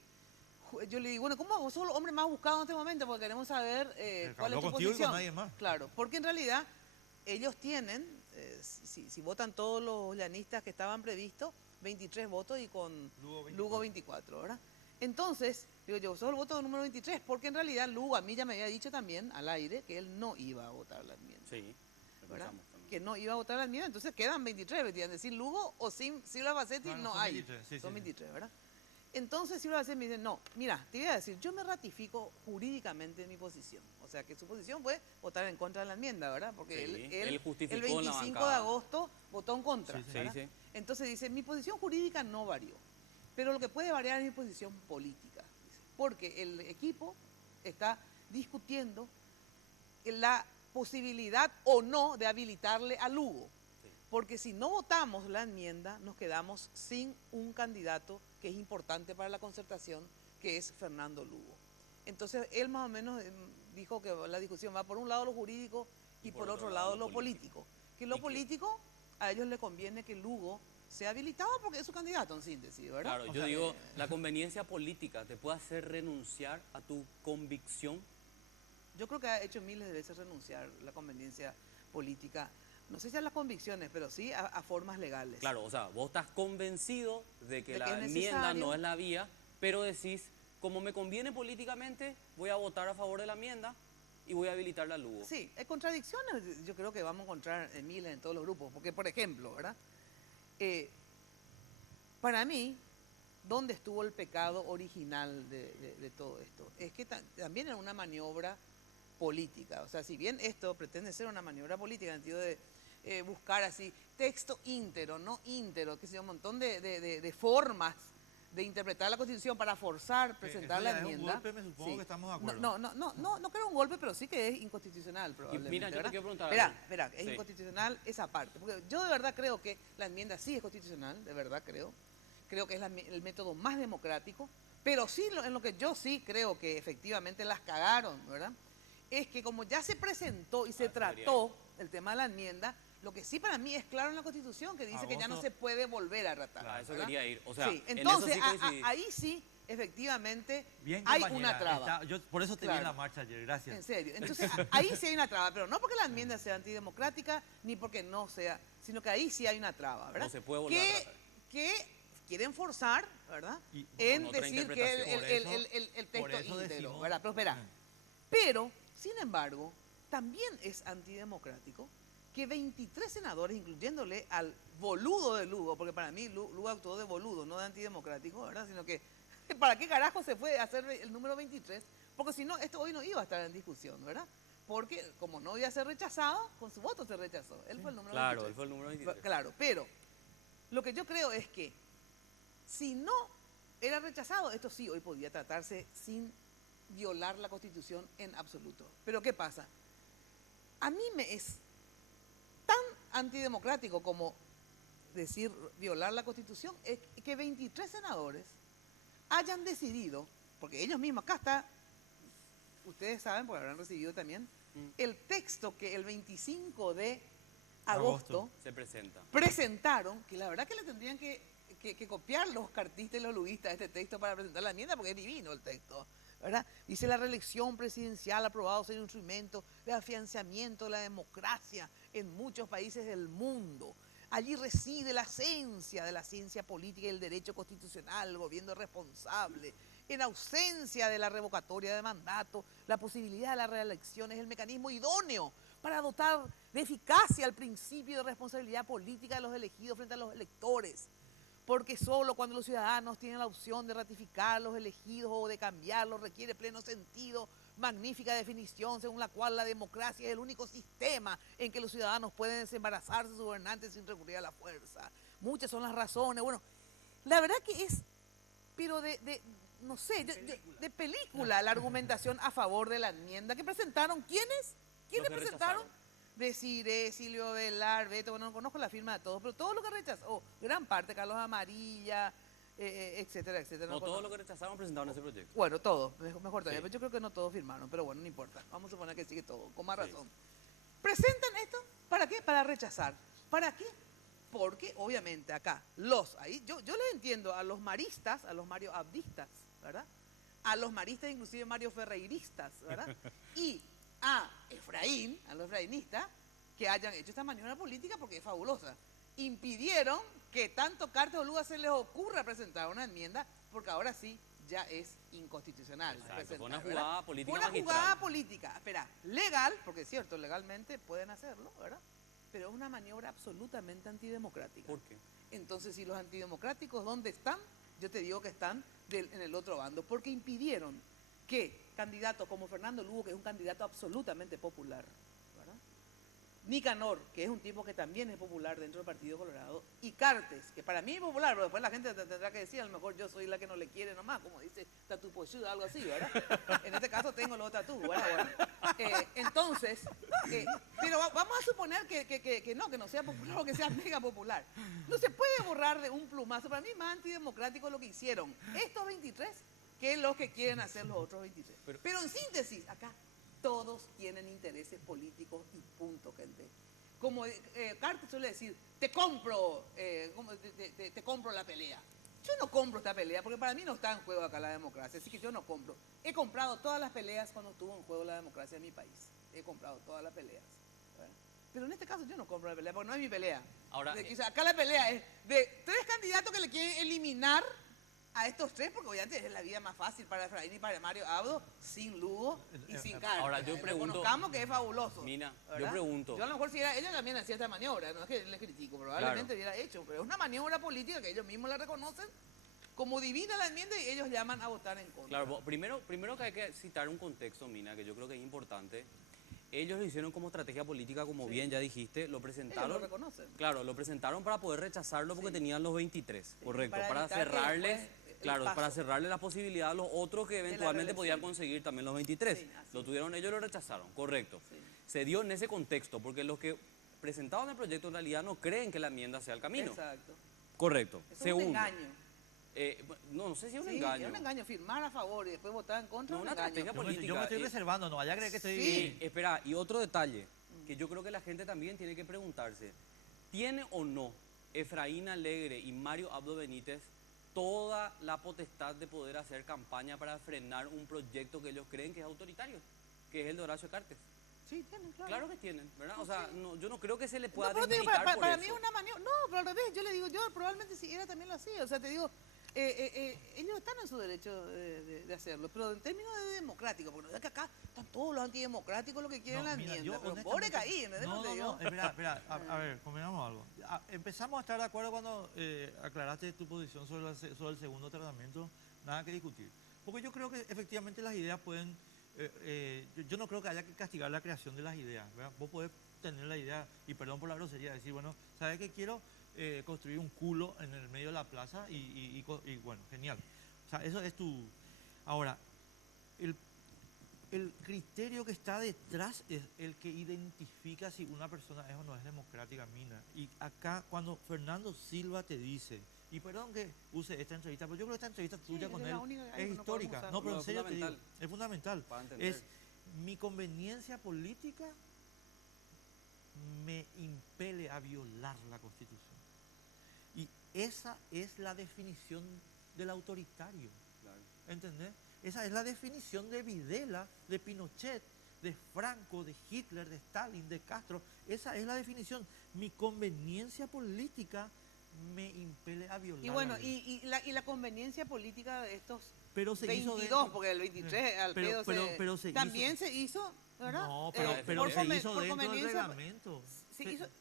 yo le digo, bueno, ¿cómo vos sos el hombre más buscado en este momento? Porque queremos saber cuál es tu posición. Y con nadie más. Claro, porque en realidad ellos tienen, si votan todos los llanistas que estaban previstos, 23 votos y con Lugo 24, ¿verdad? Entonces, Digo yo, sos el voto número 23, porque en realidad Lugo a mí ya me había dicho también al aire que él no iba a votar la enmienda. Sí, ¿verdad? Que no iba a votar la enmienda, entonces quedan 23, ¿verdad? Sin Lugo o sin Silvia Bassetti no son hay. 23, sí, son sí, 23, ¿verdad? Entonces Silvia Bassetti me dice, no, mira, te voy a decir, yo me ratifico jurídicamente en mi posición. O sea, que su posición fue votar en contra de la enmienda, ¿verdad? Porque Sí, él él justificó el en la 25 de bancada. agosto votó en contra, Sí, sí. ¿verdad? Sí, sí. Entonces dice, mi posición jurídica no varió, pero lo que puede variar es mi posición política. Dice, porque el equipo está discutiendo la posibilidad o no de habilitarle a Lugo. Porque si no votamos la enmienda, nos quedamos sin un candidato que es importante para la concertación, que es Fernando Lugo. Entonces, él más o menos dijo que la discusión va por un lado lo jurídico y por otro lado lo político. Que lo político, a ellos les conviene que Lugo sea habilitado porque es su candidato en síntesis, ¿verdad? Claro, yo digo, la conveniencia política te puede hacer renunciar a tu convicción. Yo creo que ha hecho miles de veces renunciar la conveniencia política, no sé si a las convicciones, pero sí a formas legales. Claro, o sea, vos estás convencido de que De la que es enmienda necesario. no es la vía, pero decís, como me conviene políticamente, voy a votar a favor de la enmienda y voy a habilitarla a Lugo. Sí, contradicciones yo creo que vamos a encontrar en miles en todos los grupos, porque por ejemplo, ¿verdad? Para mí, ¿dónde estuvo el pecado original de todo esto? Es que también era una maniobra política, o sea, si bien esto pretende ser una maniobra política en el sentido de buscar así texto íntero, no íntero, que sea un montón de formas de interpretar la Constitución para forzar presentar eso la ya es un enmienda. golpe, me supongo que estamos de acuerdo. No creo un golpe, pero sí que es inconstitucional probablemente. mira, yo te ¿verdad? quiero preguntar Espera, algo. es Sí. inconstitucional esa parte, porque yo de verdad creo que la enmienda sí es constitucional, de verdad creo que es el método más democrático, pero sí en lo que yo sí creo que efectivamente las cagaron, ¿verdad? Es que como ya se presentó y se trató el tema de la enmienda, lo que sí para mí es claro en la Constitución, que dice que ya no se puede volver a tratar. Claro, eso ¿verdad? quería ir. O sea, sí, en entonces eso sí coincidí. ahí sí, efectivamente, Bien, hay compañera, una traba. yo por eso te vi Claro. en la marcha ayer, gracias. En serio. Entonces, ahí sí hay una traba, pero no porque la enmienda sea antidemocrática, ni porque no sea, sino que ahí sí hay una traba, ¿verdad? No se puede volver a tratar. Que quieren forzar, ¿verdad? con En otra decir que interpretación. el por texto eso íntegro, decimos- ¿verdad? Pero espera. Pero, sin embargo, también es antidemocrático que 23 senadores, incluyéndole al boludo de Lugo, porque para mí Lugo actuó de boludo, no de antidemocrático, ¿verdad? Sino que, ¿para qué carajo se fue a hacer el número 23? Porque si no, esto hoy no iba a estar en discusión, ¿verdad? Porque como no iba a ser rechazado, con su voto se rechazó. Él fue el número 23. Claro, él fue el número 23. Claro, pero lo que yo creo es que si no era rechazado, esto sí hoy podía tratarse sin violar la Constitución en absoluto. Pero ¿qué pasa? A mí me es tan antidemocrático como decir violar la Constitución, es que 23 senadores hayan decidido, porque ellos mismos, acá está, ustedes saben, porque habrán recibido también, el texto que el 25 de agosto se presenta. presentaron, que la verdad que le tendrían que copiar los cartistas y los luguistas este texto para presentar la enmienda, porque es divino el texto, ¿verdad? Dice: la reelección presidencial aprobado ser un instrumento de afianzamiento de la democracia en muchos países del mundo. Allí reside la esencia de la ciencia política y el derecho constitucional, el gobierno responsable. En ausencia de la revocatoria de mandato, la posibilidad de la reelección es el mecanismo idóneo para dotar de eficacia al principio de responsabilidad política de los elegidos frente a los electores. Porque solo cuando los ciudadanos tienen la opción de ratificar a los elegidos o de cambiarlos requiere pleno sentido, magnífica definición según la cual la democracia es el único sistema en que los ciudadanos pueden desembarazarse de sus gobernantes sin recurrir a la fuerza. Muchas son las razones. Bueno, la verdad que es, pero no sé, de película la argumentación a favor de la enmienda que presentaron. ¿Quiénes? ¿Quiénes Los que presentaron? rechazaron. Deciré, Silvio Velar, Beto, bueno, no conozco la firma de todos, pero todo lo que rechazó, gran parte, Carlos Amarilla, etcétera, etcétera. No, todo conozco. lo que rechazaron presentaron ese proyecto. Bueno, todos, mejor todavía, Sí. pero yo creo que no todos firmaron, pero bueno, no importa, vamos a suponer que sigue todo, con más razón. Presentan esto, ¿para qué? Para rechazar. ¿Para qué? Porque obviamente acá, yo les entiendo a los maristas, a los Mario Abdistas, ¿verdad? A los maristas, inclusive Mario Ferreiristas, ¿verdad? Y a Efraín, a los efrainistas, que hayan hecho esta maniobra política porque es fabulosa. Impidieron que tanto Cartes o Luga se les ocurra presentar una enmienda, porque ahora sí ya es inconstitucional. Exacto, fue una presentar, ¿verdad? jugada política Fue una magistral. jugada política, espera, legal, porque es cierto, legalmente pueden hacerlo, ¿verdad? Pero es una maniobra absolutamente antidemocrática. ¿Por qué? Entonces, si los antidemocráticos, ¿dónde están? Yo te digo que están en el otro bando, porque impidieron que candidatos como Fernando Lugo, que es un candidato absolutamente popular, ¿verdad? Nicanor, que es un tipo que también es popular dentro del Partido Colorado, y Cartes, que para mí es popular, pero después la gente tendrá que decir, a lo mejor yo soy la que no le quiere nomás, como dice Tatu Pochuda, algo así, ¿verdad? En este caso tengo los tatu, ¿verdad? Bueno, entonces, pero vamos a suponer que no sea popular o que sea mega popular. No se puede borrar de un plumazo. Para mí es más antidemocrático lo que hicieron estos 23 que los que quieren hacer los otros 23. Pero en síntesis, acá todos tienen intereses políticos y punto, gente. Como Cartes suele decir, te compro la pelea. Yo no compro esta pelea porque para mí no está en juego acá la democracia, así que yo no compro. He comprado todas las peleas cuando estuvo en juego la democracia en mi país. He comprado todas las peleas. ¿Verdad? Pero en este caso yo no compro la pelea porque no es mi pelea. Ahora, O sea, acá la pelea es de 3 candidatos que le quieren eliminar a estos 3, porque obviamente es la vida más fácil para Efraín y para Mario Abdo, sin Lugo y sin Cartes. Ahora, yo pregunto... Reconozcamos que es fabuloso. Mina, ¿verdad? yo pregunto... Yo a lo mejor si era ella también hacía esta maniobra, no es que le critico, probablemente hubiera hecho, pero es una maniobra política que ellos mismos la reconocen como divina la enmienda y ellos llaman a votar en contra. Claro, primero que hay que citar un contexto, Mina, que yo creo que es importante. Ellos lo hicieron como estrategia política, como bien ya dijiste, lo presentaron. Ellos lo reconocen. Claro, lo presentaron para poder rechazarlo porque tenían los 23, correcto, para evitar que cerrarles, después, claro, paso. para cerrarle la posibilidad a los otros que eventualmente reelección. podían conseguir también los 23. Sí, así Lo tuvieron ellos y lo rechazaron, correcto. Se dio en ese contexto, porque los que presentaban el proyecto en realidad no creen que la enmienda sea el camino. Exacto. Correcto. Eso Segundo. es un engaño. No sé si es un Sí, engaño. es un engaño, firmar a favor y después votar en contra. No, es un una engaño. estrategia política. Yo me estoy reservando, no vaya a creer que estoy... Sí. Espera, y otro detalle, que yo creo que la gente también tiene que preguntarse, ¿tiene o no Efraín Alegre y Mario Abdo Benítez toda la potestad de poder hacer campaña para frenar un proyecto que ellos creen que es autoritario, que es el de Horacio Cartes? Sí, tienen, claro. Claro que tienen, ¿verdad? No, O sea, sí. no, yo no creo que se le pueda No, pero te digo, desmeritar por para eso. mí es una maniobra. No, pero al revés, yo le digo, yo probablemente si era también lo hacía. O sea, te digo, ellos están en su derecho de hacerlo, pero en términos de democrático, porque no es que acá están todos los antidemocráticos lo que quieren No, la mira, enmienda. yo Pero honestamente- pobre caí, ¿entendés? No, te no, digo? no, espera, a ver, convengamos algo. Empezamos a estar de acuerdo cuando aclaraste tu posición sobre el segundo tratamiento, nada que discutir. Porque yo creo que efectivamente las ideas pueden, yo no creo que haya que castigar la creación de las ideas, ¿verdad? Vos podés tener la idea, y perdón por la grosería, decir, bueno, ¿sabes qué quiero? Construir un culo en el medio de la plaza y bueno, genial. O sea, eso es tu... Ahora, el criterio que está detrás es el que identifica si una persona es o no es democrática, Mina. Y acá, cuando Fernando Silva te dice, y perdón que use esta entrevista, pero yo creo que esta entrevista tuya es con la él única que hay, es no podemos histórica. usar. No, pero No, en es serio te digo, fundamental. es fundamental. Para entender. Es mi conveniencia política me impele a violar la Constitución. Y esa es la definición del autoritario. Claro. ¿Entendés? Esa es la definición de Videla, de Pinochet, de Franco, de Hitler, de Stalin, de Castro. Esa es la definición. Mi conveniencia política me impele a violar. Y bueno, la ley. y la conveniencia política de estos Pero se 22, hizo porque el 23 al pero- pedo pero se también hizo. se hizo, ¿verdad? No, pero por se conven- hizo por dentro del conveniencia- reglamento.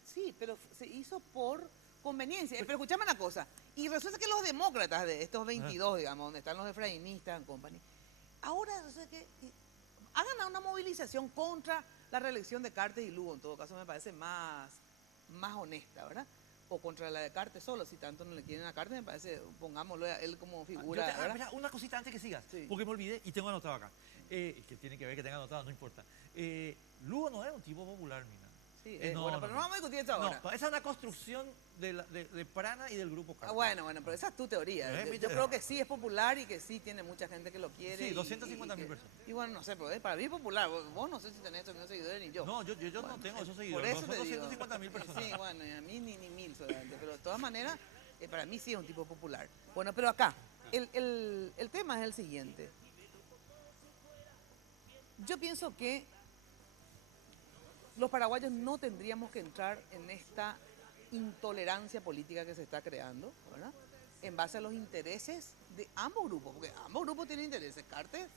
Sí, pero se hizo por conveniencia. Pero escuchame una cosa, y resulta que los demócratas de estos 22, digamos, donde están los efrainistas and company, ahora resulta que hagan una movilización contra la reelección de Cartes y Lugo, en todo caso me parece más honesta, ¿verdad? O contra la de Cartes solo, si tanto no le quieren a Cartes, me parece, pongámoslo a él como figura, ¿verdad? Espera, una cosita antes que sigas, porque me olvidé y tengo anotado acá. Que tiene que ver que tenga anotado, no importa. Lugo no era un tipo popular, Mina. Sí, bueno, pero no vamos a discutir esto ahora. No, esa es una construcción de Prana y del grupo Cartes. Bueno, pero esa es tu teoría. Yo creo que sí es popular y que sí tiene mucha gente que lo quiere. Sí, y- 250.000 y que- personas. Y bueno, no sé, pero para mí es popular. Vos no sé si tenés esos mismos seguidores ni yo. No, yo Bueno, no tengo esos Por seguidores. eso Son te digo. 250.000 personas. Sí, bueno, y a mí ni 1000 solamente. Pero de todas maneras, para mí sí es un tipo popular. Bueno, pero acá, el tema es el siguiente. Yo pienso que los paraguayos no tendríamos que entrar en esta intolerancia política que se está creando, ¿verdad? en base a los intereses de ambos grupos, porque ambos grupos tienen intereses, Cartes,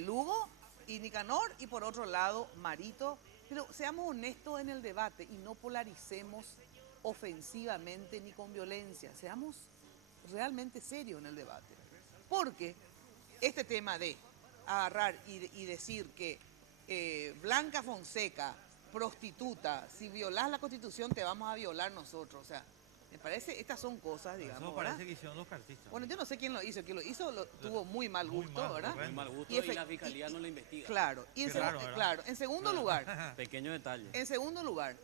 Lugo y Nicanor, y por otro lado Marito. Pero seamos honestos en el debate y no polaricemos ofensivamente ni con violencia, seamos realmente serios en el debate. Porque este tema de agarrar y decir que Blanca Fonseca, prostituta, si violás la Constitución te vamos a violar nosotros, o sea, me parece, estas son cosas, digamos, eso me ¿verdad? parece que hicieron los cartistas. Bueno, yo no sé quién lo hizo, tuvo muy mal gusto, ¿verdad? Muy mal gusto y la fiscalía no lo investiga. Claro, y en segundo lugar. Pequeño detalle. En segundo lugar,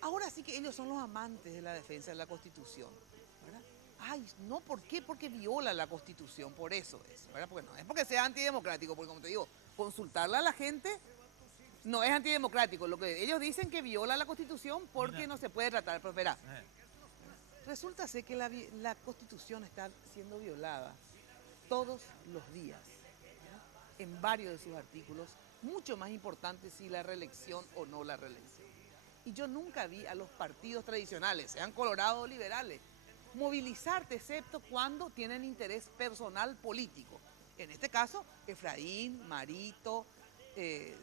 ahora sí que ellos son los amantes de la defensa de la Constitución, ¿verdad? Ay, no, ¿por qué? Porque viola la Constitución, por eso es, ¿verdad? Porque no es porque sea antidemocrático, porque como te digo, consultarla a la gente no es antidemocrático. Lo que ellos dicen que viola la Constitución porque no se puede tratar, pero verá. Resulta ser que la Constitución está siendo violada todos los días, ¿verdad? En varios de sus artículos, mucho más importante si la reelección o no la reelección. Y yo nunca vi a los partidos tradicionales, sean colorados o liberales, movilizarte excepto cuando tienen interés personal político. En este caso, Efraín, Marito,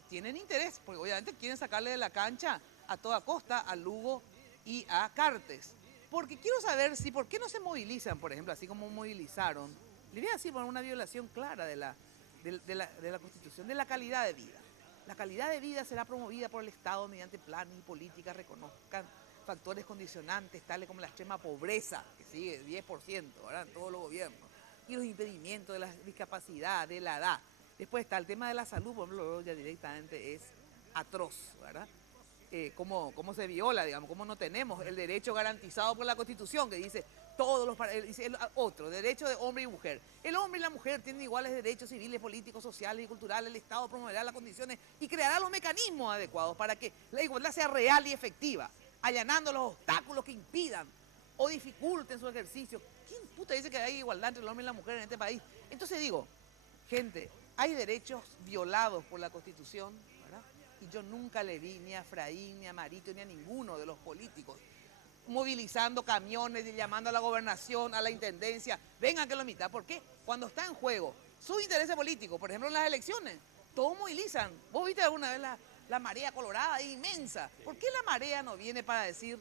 tienen interés, porque obviamente quieren sacarle de la cancha a toda costa a Lugo y a Cartes. Porque quiero saber por qué no se movilizan, por ejemplo, así como movilizaron, le voy a decir, por una violación clara de la Constitución, de la calidad de vida. La calidad de vida será promovida por el Estado mediante planes y políticas reconozcan factores condicionantes, tales como la extrema pobreza, que sigue 10%, ¿verdad? En todos los gobiernos, y los impedimentos de la discapacidad, de la edad. Después está el tema de la salud, por ejemplo, ya directamente es atroz, ¿verdad? Cómo se viola, digamos, cómo no tenemos el derecho garantizado por la Constitución, que dice otro, derecho de hombre y mujer. El hombre y la mujer tienen iguales derechos civiles, políticos, sociales y culturales. El Estado promoverá las condiciones y creará los mecanismos adecuados para que la igualdad sea real y efectiva, allanando los obstáculos que impidan o dificulten su ejercicio. ¿Quién puta dice que hay igualdad entre el hombre y la mujer en este país? Entonces digo, gente, hay derechos violados por la Constitución, ¿verdad? Y yo nunca le vi ni a Efraín, ni a Marito, ni a ninguno de los políticos movilizando camiones y llamando a la gobernación, a la intendencia, vengan que lo mitad. ¿Por qué? Cuando está en juego sus intereses políticos, por ejemplo en las elecciones, todos movilizan. ¿Vos viste alguna vez la marea colorada inmensa? ¿Por qué la marea no viene para decir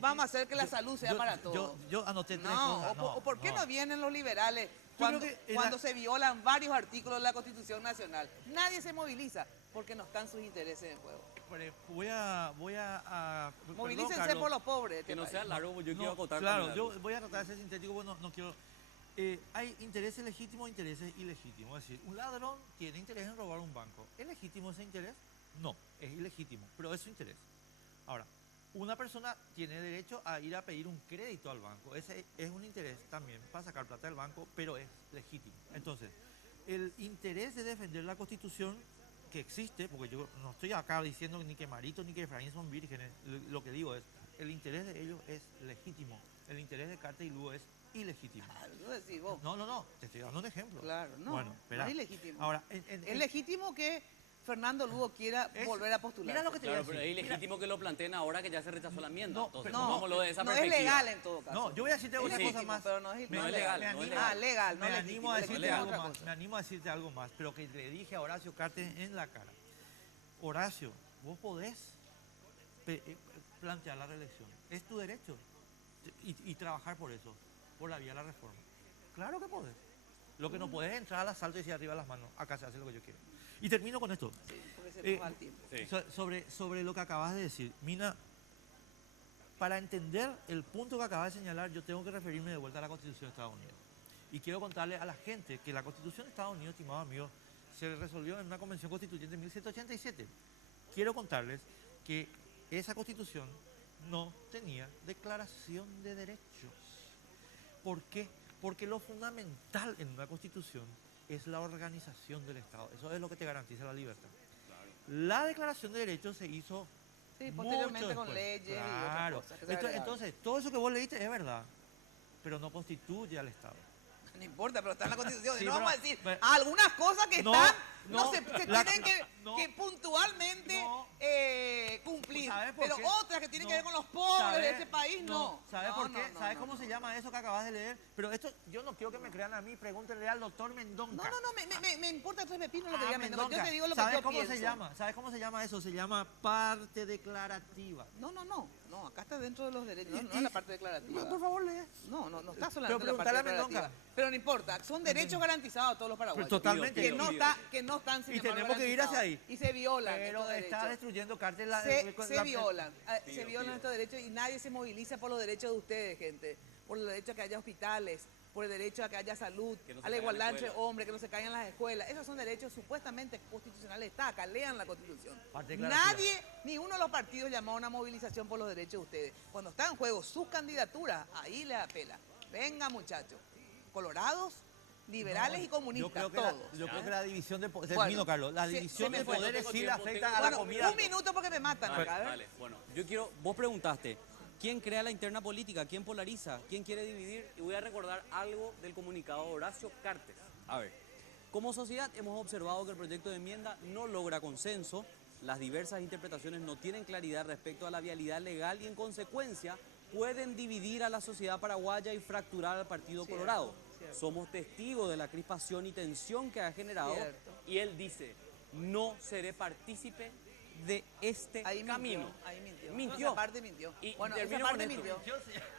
vamos a hacer que la salud sea para todos? Yo anoté tres cosas. ¿O por qué no vienen los liberales cuando se violan varios artículos de la Constitución Nacional? Nadie se moviliza porque no están sus intereses en juego. Voy a movilícense por los pobres. Que no sea largo, yo quiero acotar. Claro, yo voy a tratar de ser sintético, bueno, no quiero. Hay intereses legítimos e intereses ilegítimos. Es decir, un ladrón tiene interés en robar un banco. ¿Es legítimo ese interés? No, es ilegítimo, pero es su interés. Ahora, una persona tiene derecho a ir a pedir un crédito al banco. Ese es un interés también para sacar plata del banco, pero es legítimo. Entonces, el interés de defender la Constitución que existe, porque yo no estoy acá diciendo ni que Marito ni que Efraín son vírgenes, lo que digo es, el interés de ellos es legítimo, el interés de Cartes y Lugo es ilegítimo. ¿Lo decís vos? No, te estoy dando un ejemplo. Claro, no, bueno, no es ilegítimo. Ahora, es legítimo que Fernando Lugo quiera volver a postular. Mira lo que te claro, pero es ilegítimo que lo planteen ahora que ya se rechazó la enmienda. No, entonces, no, vámonos de esa no perspectiva. Es legal en todo caso. No, yo voy a decirte una cosa más. Pero no es legal. Legal, no me animo a decirte algo más. Me animo a decirte algo más, pero que le dije a Horacio Cartes en la cara. Horacio, vos podés plantear la reelección. Es tu derecho. Y trabajar por eso, por la vía de la reforma. Claro que podés. Lo que no podés es entrar al asalto y decir arriba las manos. Acá se hace lo que yo quiero. Y termino con esto. Sí, porque se nos va el tiempo. Sí. Sobre lo que acabas de decir. Mina, para entender el punto que acabas de señalar, yo tengo que referirme de vuelta a la Constitución de Estados Unidos. Y quiero contarle a la gente que la Constitución de Estados Unidos, estimados amigos, se resolvió en una convención constituyente en 1787. Quiero contarles que esa Constitución no tenía declaración de derechos. ¿Por qué? Porque lo fundamental en una Constitución es la organización del Estado. Eso es lo que te garantiza la libertad. Claro. La declaración de derechos se hizo posteriormente con leyes claro. y otras cosas. Entonces, todo eso que vos leíste es verdad, pero no constituye al Estado. No importa, pero está en la Constitución. Sí, no pero, vamos a decir algunas cosas que se tienen que puntualmente cumplir. ¿sabes por pero qué? otras que tienen que ver con los pobres de este país, no. ¿Sabes No, por no, qué? no, ¿Sabes no, cómo se llama eso que acabas de leer? Pero esto, yo no quiero que me crean a mí, pregúntenle al doctor Mendonca. No, me importa tres pepinos lo que diga Mendonca. Yo Mendonca, te digo lo que ¿sabes yo cómo pienso. se llama? ¿Sabes cómo se llama eso? Se llama parte declarativa. No, acá está dentro de los derechos, no es la parte declarativa. No, por favor, lee. No está solamente Pero la parte preguntale a declarativa. Mendonca. Pero no importa, son derechos garantizados a todos los paraguayos. Pero totalmente. Que no están, sin Y embargo, tenemos que ir hacia ahí. garantizados. Y se violan Pero estos está derechos. destruyendo cárcel Se violan estos derechos y nadie se moviliza por los derechos de ustedes, gente. Por el derecho a que haya hospitales, por el derecho a que haya salud, Que no se a la caigan igualdad las entre escuelas. hombres, que no se caigan las escuelas. Esos son derechos supuestamente constitucionales. Está acá, lean la Constitución. Parte declarativa. Nadie, ni uno de los partidos llamó a una movilización por los derechos de ustedes. Cuando está en juego sus candidaturas, ahí les apela. Venga, muchachos. Colorados, liberales y comunistas, todos. Yo creo que la división de poderes, Bueno, termino, Carlos, la se división me de fue. poderes sí le Tengo afecta tiempo. a la Bueno, comida. un minuto porque me matan acá, a ver. Dale, bueno, yo quiero, vos preguntaste, ¿quién crea la interna política? ¿Quién polariza? ¿Quién quiere dividir? Y voy a recordar algo del comunicado de Horacio Cartes. A ver, como sociedad hemos observado que el proyecto de enmienda no logra consenso, las diversas interpretaciones no tienen claridad respecto a la vialidad legal y en consecuencia pueden dividir a la sociedad paraguaya y fracturar al Partido Colorado. Somos testigos de la crispación y tensión que ha generado y él dice, no seré partícipe de este camino. Ahí mintió. Mintió. Esa parte mintió. Y Bueno, termino esa parte con esto. mintió.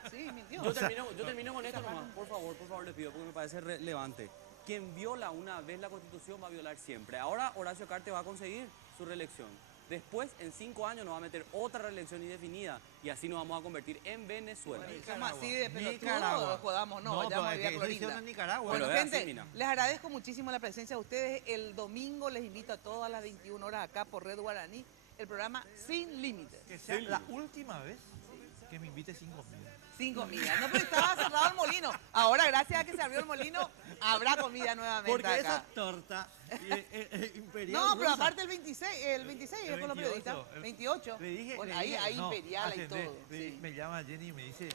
Sí, mintió. Yo termino con esto nomás. Por favor, les pido, porque me parece relevante. Quien viola una vez la Constitución va a violar siempre. Ahora Horacio Cartes va a conseguir su reelección. Después, en 5 años, nos va a meter otra reelección indefinida y así nos vamos a convertir en Venezuela. Somos así de pelotudos, Nicaragua. jodamos, no, No, vayamos pero a es vivir a que Clorinda. hicieron en Nicaragua. Bueno, Pero es gente, así, mira. les agradezco muchísimo la presencia de ustedes. El domingo les invito a todas las 21 horas acá por Red Guaraní, el programa Sin Límites. Que sea la última vez que me invite sin comida. Sin comida. No, pero estaba cerrado el molino. Ahora, gracias a que se abrió el molino, habrá comida nuevamente Porque acá. esa torta imperial. No, pero rusa. aparte el 26 es con los periodistas. 28. Le dije, Bueno, le ahí dije, hay no, imperial y atendé. todo. Sí. Me llama Jenny y me dice,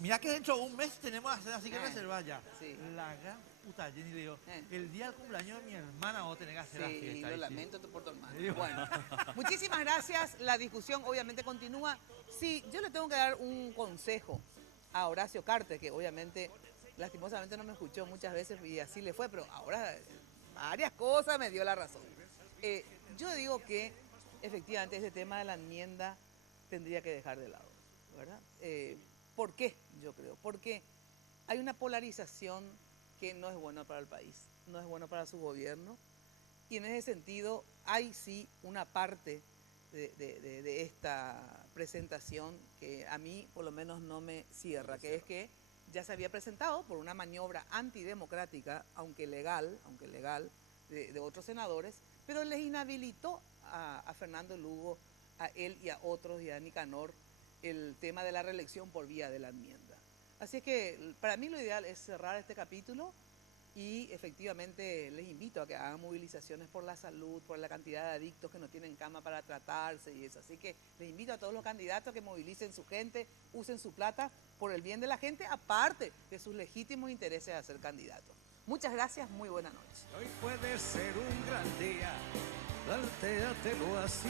mira que dentro de un mes tenemos que hacer, así que reservar ya. Sí. La gran puta Jenny le digo, el día del cumpleaños de mi hermana vos tenés que hacer la Sí, fiesta. lo Y lamento por tu hermano. Sí. Bueno, muchísimas gracias. La discusión obviamente continúa. Sí, yo le tengo que dar un consejo a Horacio Cartes, que obviamente, lastimosamente no me escuchó muchas veces y así le fue, pero ahora varias cosas me dio la razón. Yo digo que efectivamente ese tema de la enmienda tendría que dejar de lado, ¿verdad? ¿Por qué? Yo creo. Porque hay una polarización que no es buena para el país, no es bueno para su gobierno. Y en ese sentido, hay sí una parte de esta presentación que a mí por lo menos no me cierra, que es que ya se había presentado por una maniobra antidemocrática, aunque legal, de otros senadores, pero les inhabilitó a Fernando Lugo, a él y a otros, y a Nicanor, el tema de la reelección por vía de la enmienda. Así es que para mí lo ideal es cerrar este capítulo y efectivamente les invito a que hagan movilizaciones por la salud, por la cantidad de adictos que no tienen cama para tratarse y eso. Así que les invito a todos los candidatos a que movilicen su gente, usen su plata por el bien de la gente, aparte de sus legítimos intereses a ser candidatos. Muchas gracias, muy buenas noches. Hoy puede ser un gran día, plantéatelo así,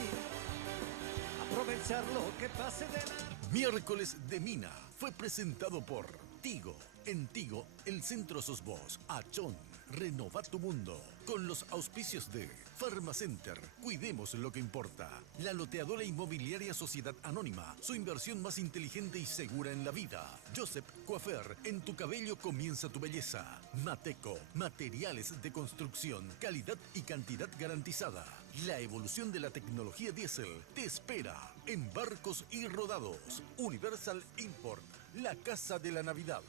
aprovechar lo que pase de la... Miércoles de Mina fue presentado por Tigo. En Tigo, el centro sos vos. Achón, renova tu mundo. Con los auspicios de Farmacenter, cuidemos lo que importa. La loteadora inmobiliaria Sociedad Anónima, su inversión más inteligente y segura en la vida. Joseph Coafer, en tu cabello comienza tu belleza. Mateco, materiales de construcción, calidad y cantidad garantizada. La evolución de la tecnología diésel te espera en Barcos y Rodados. Universal Import, la casa de la Navidad.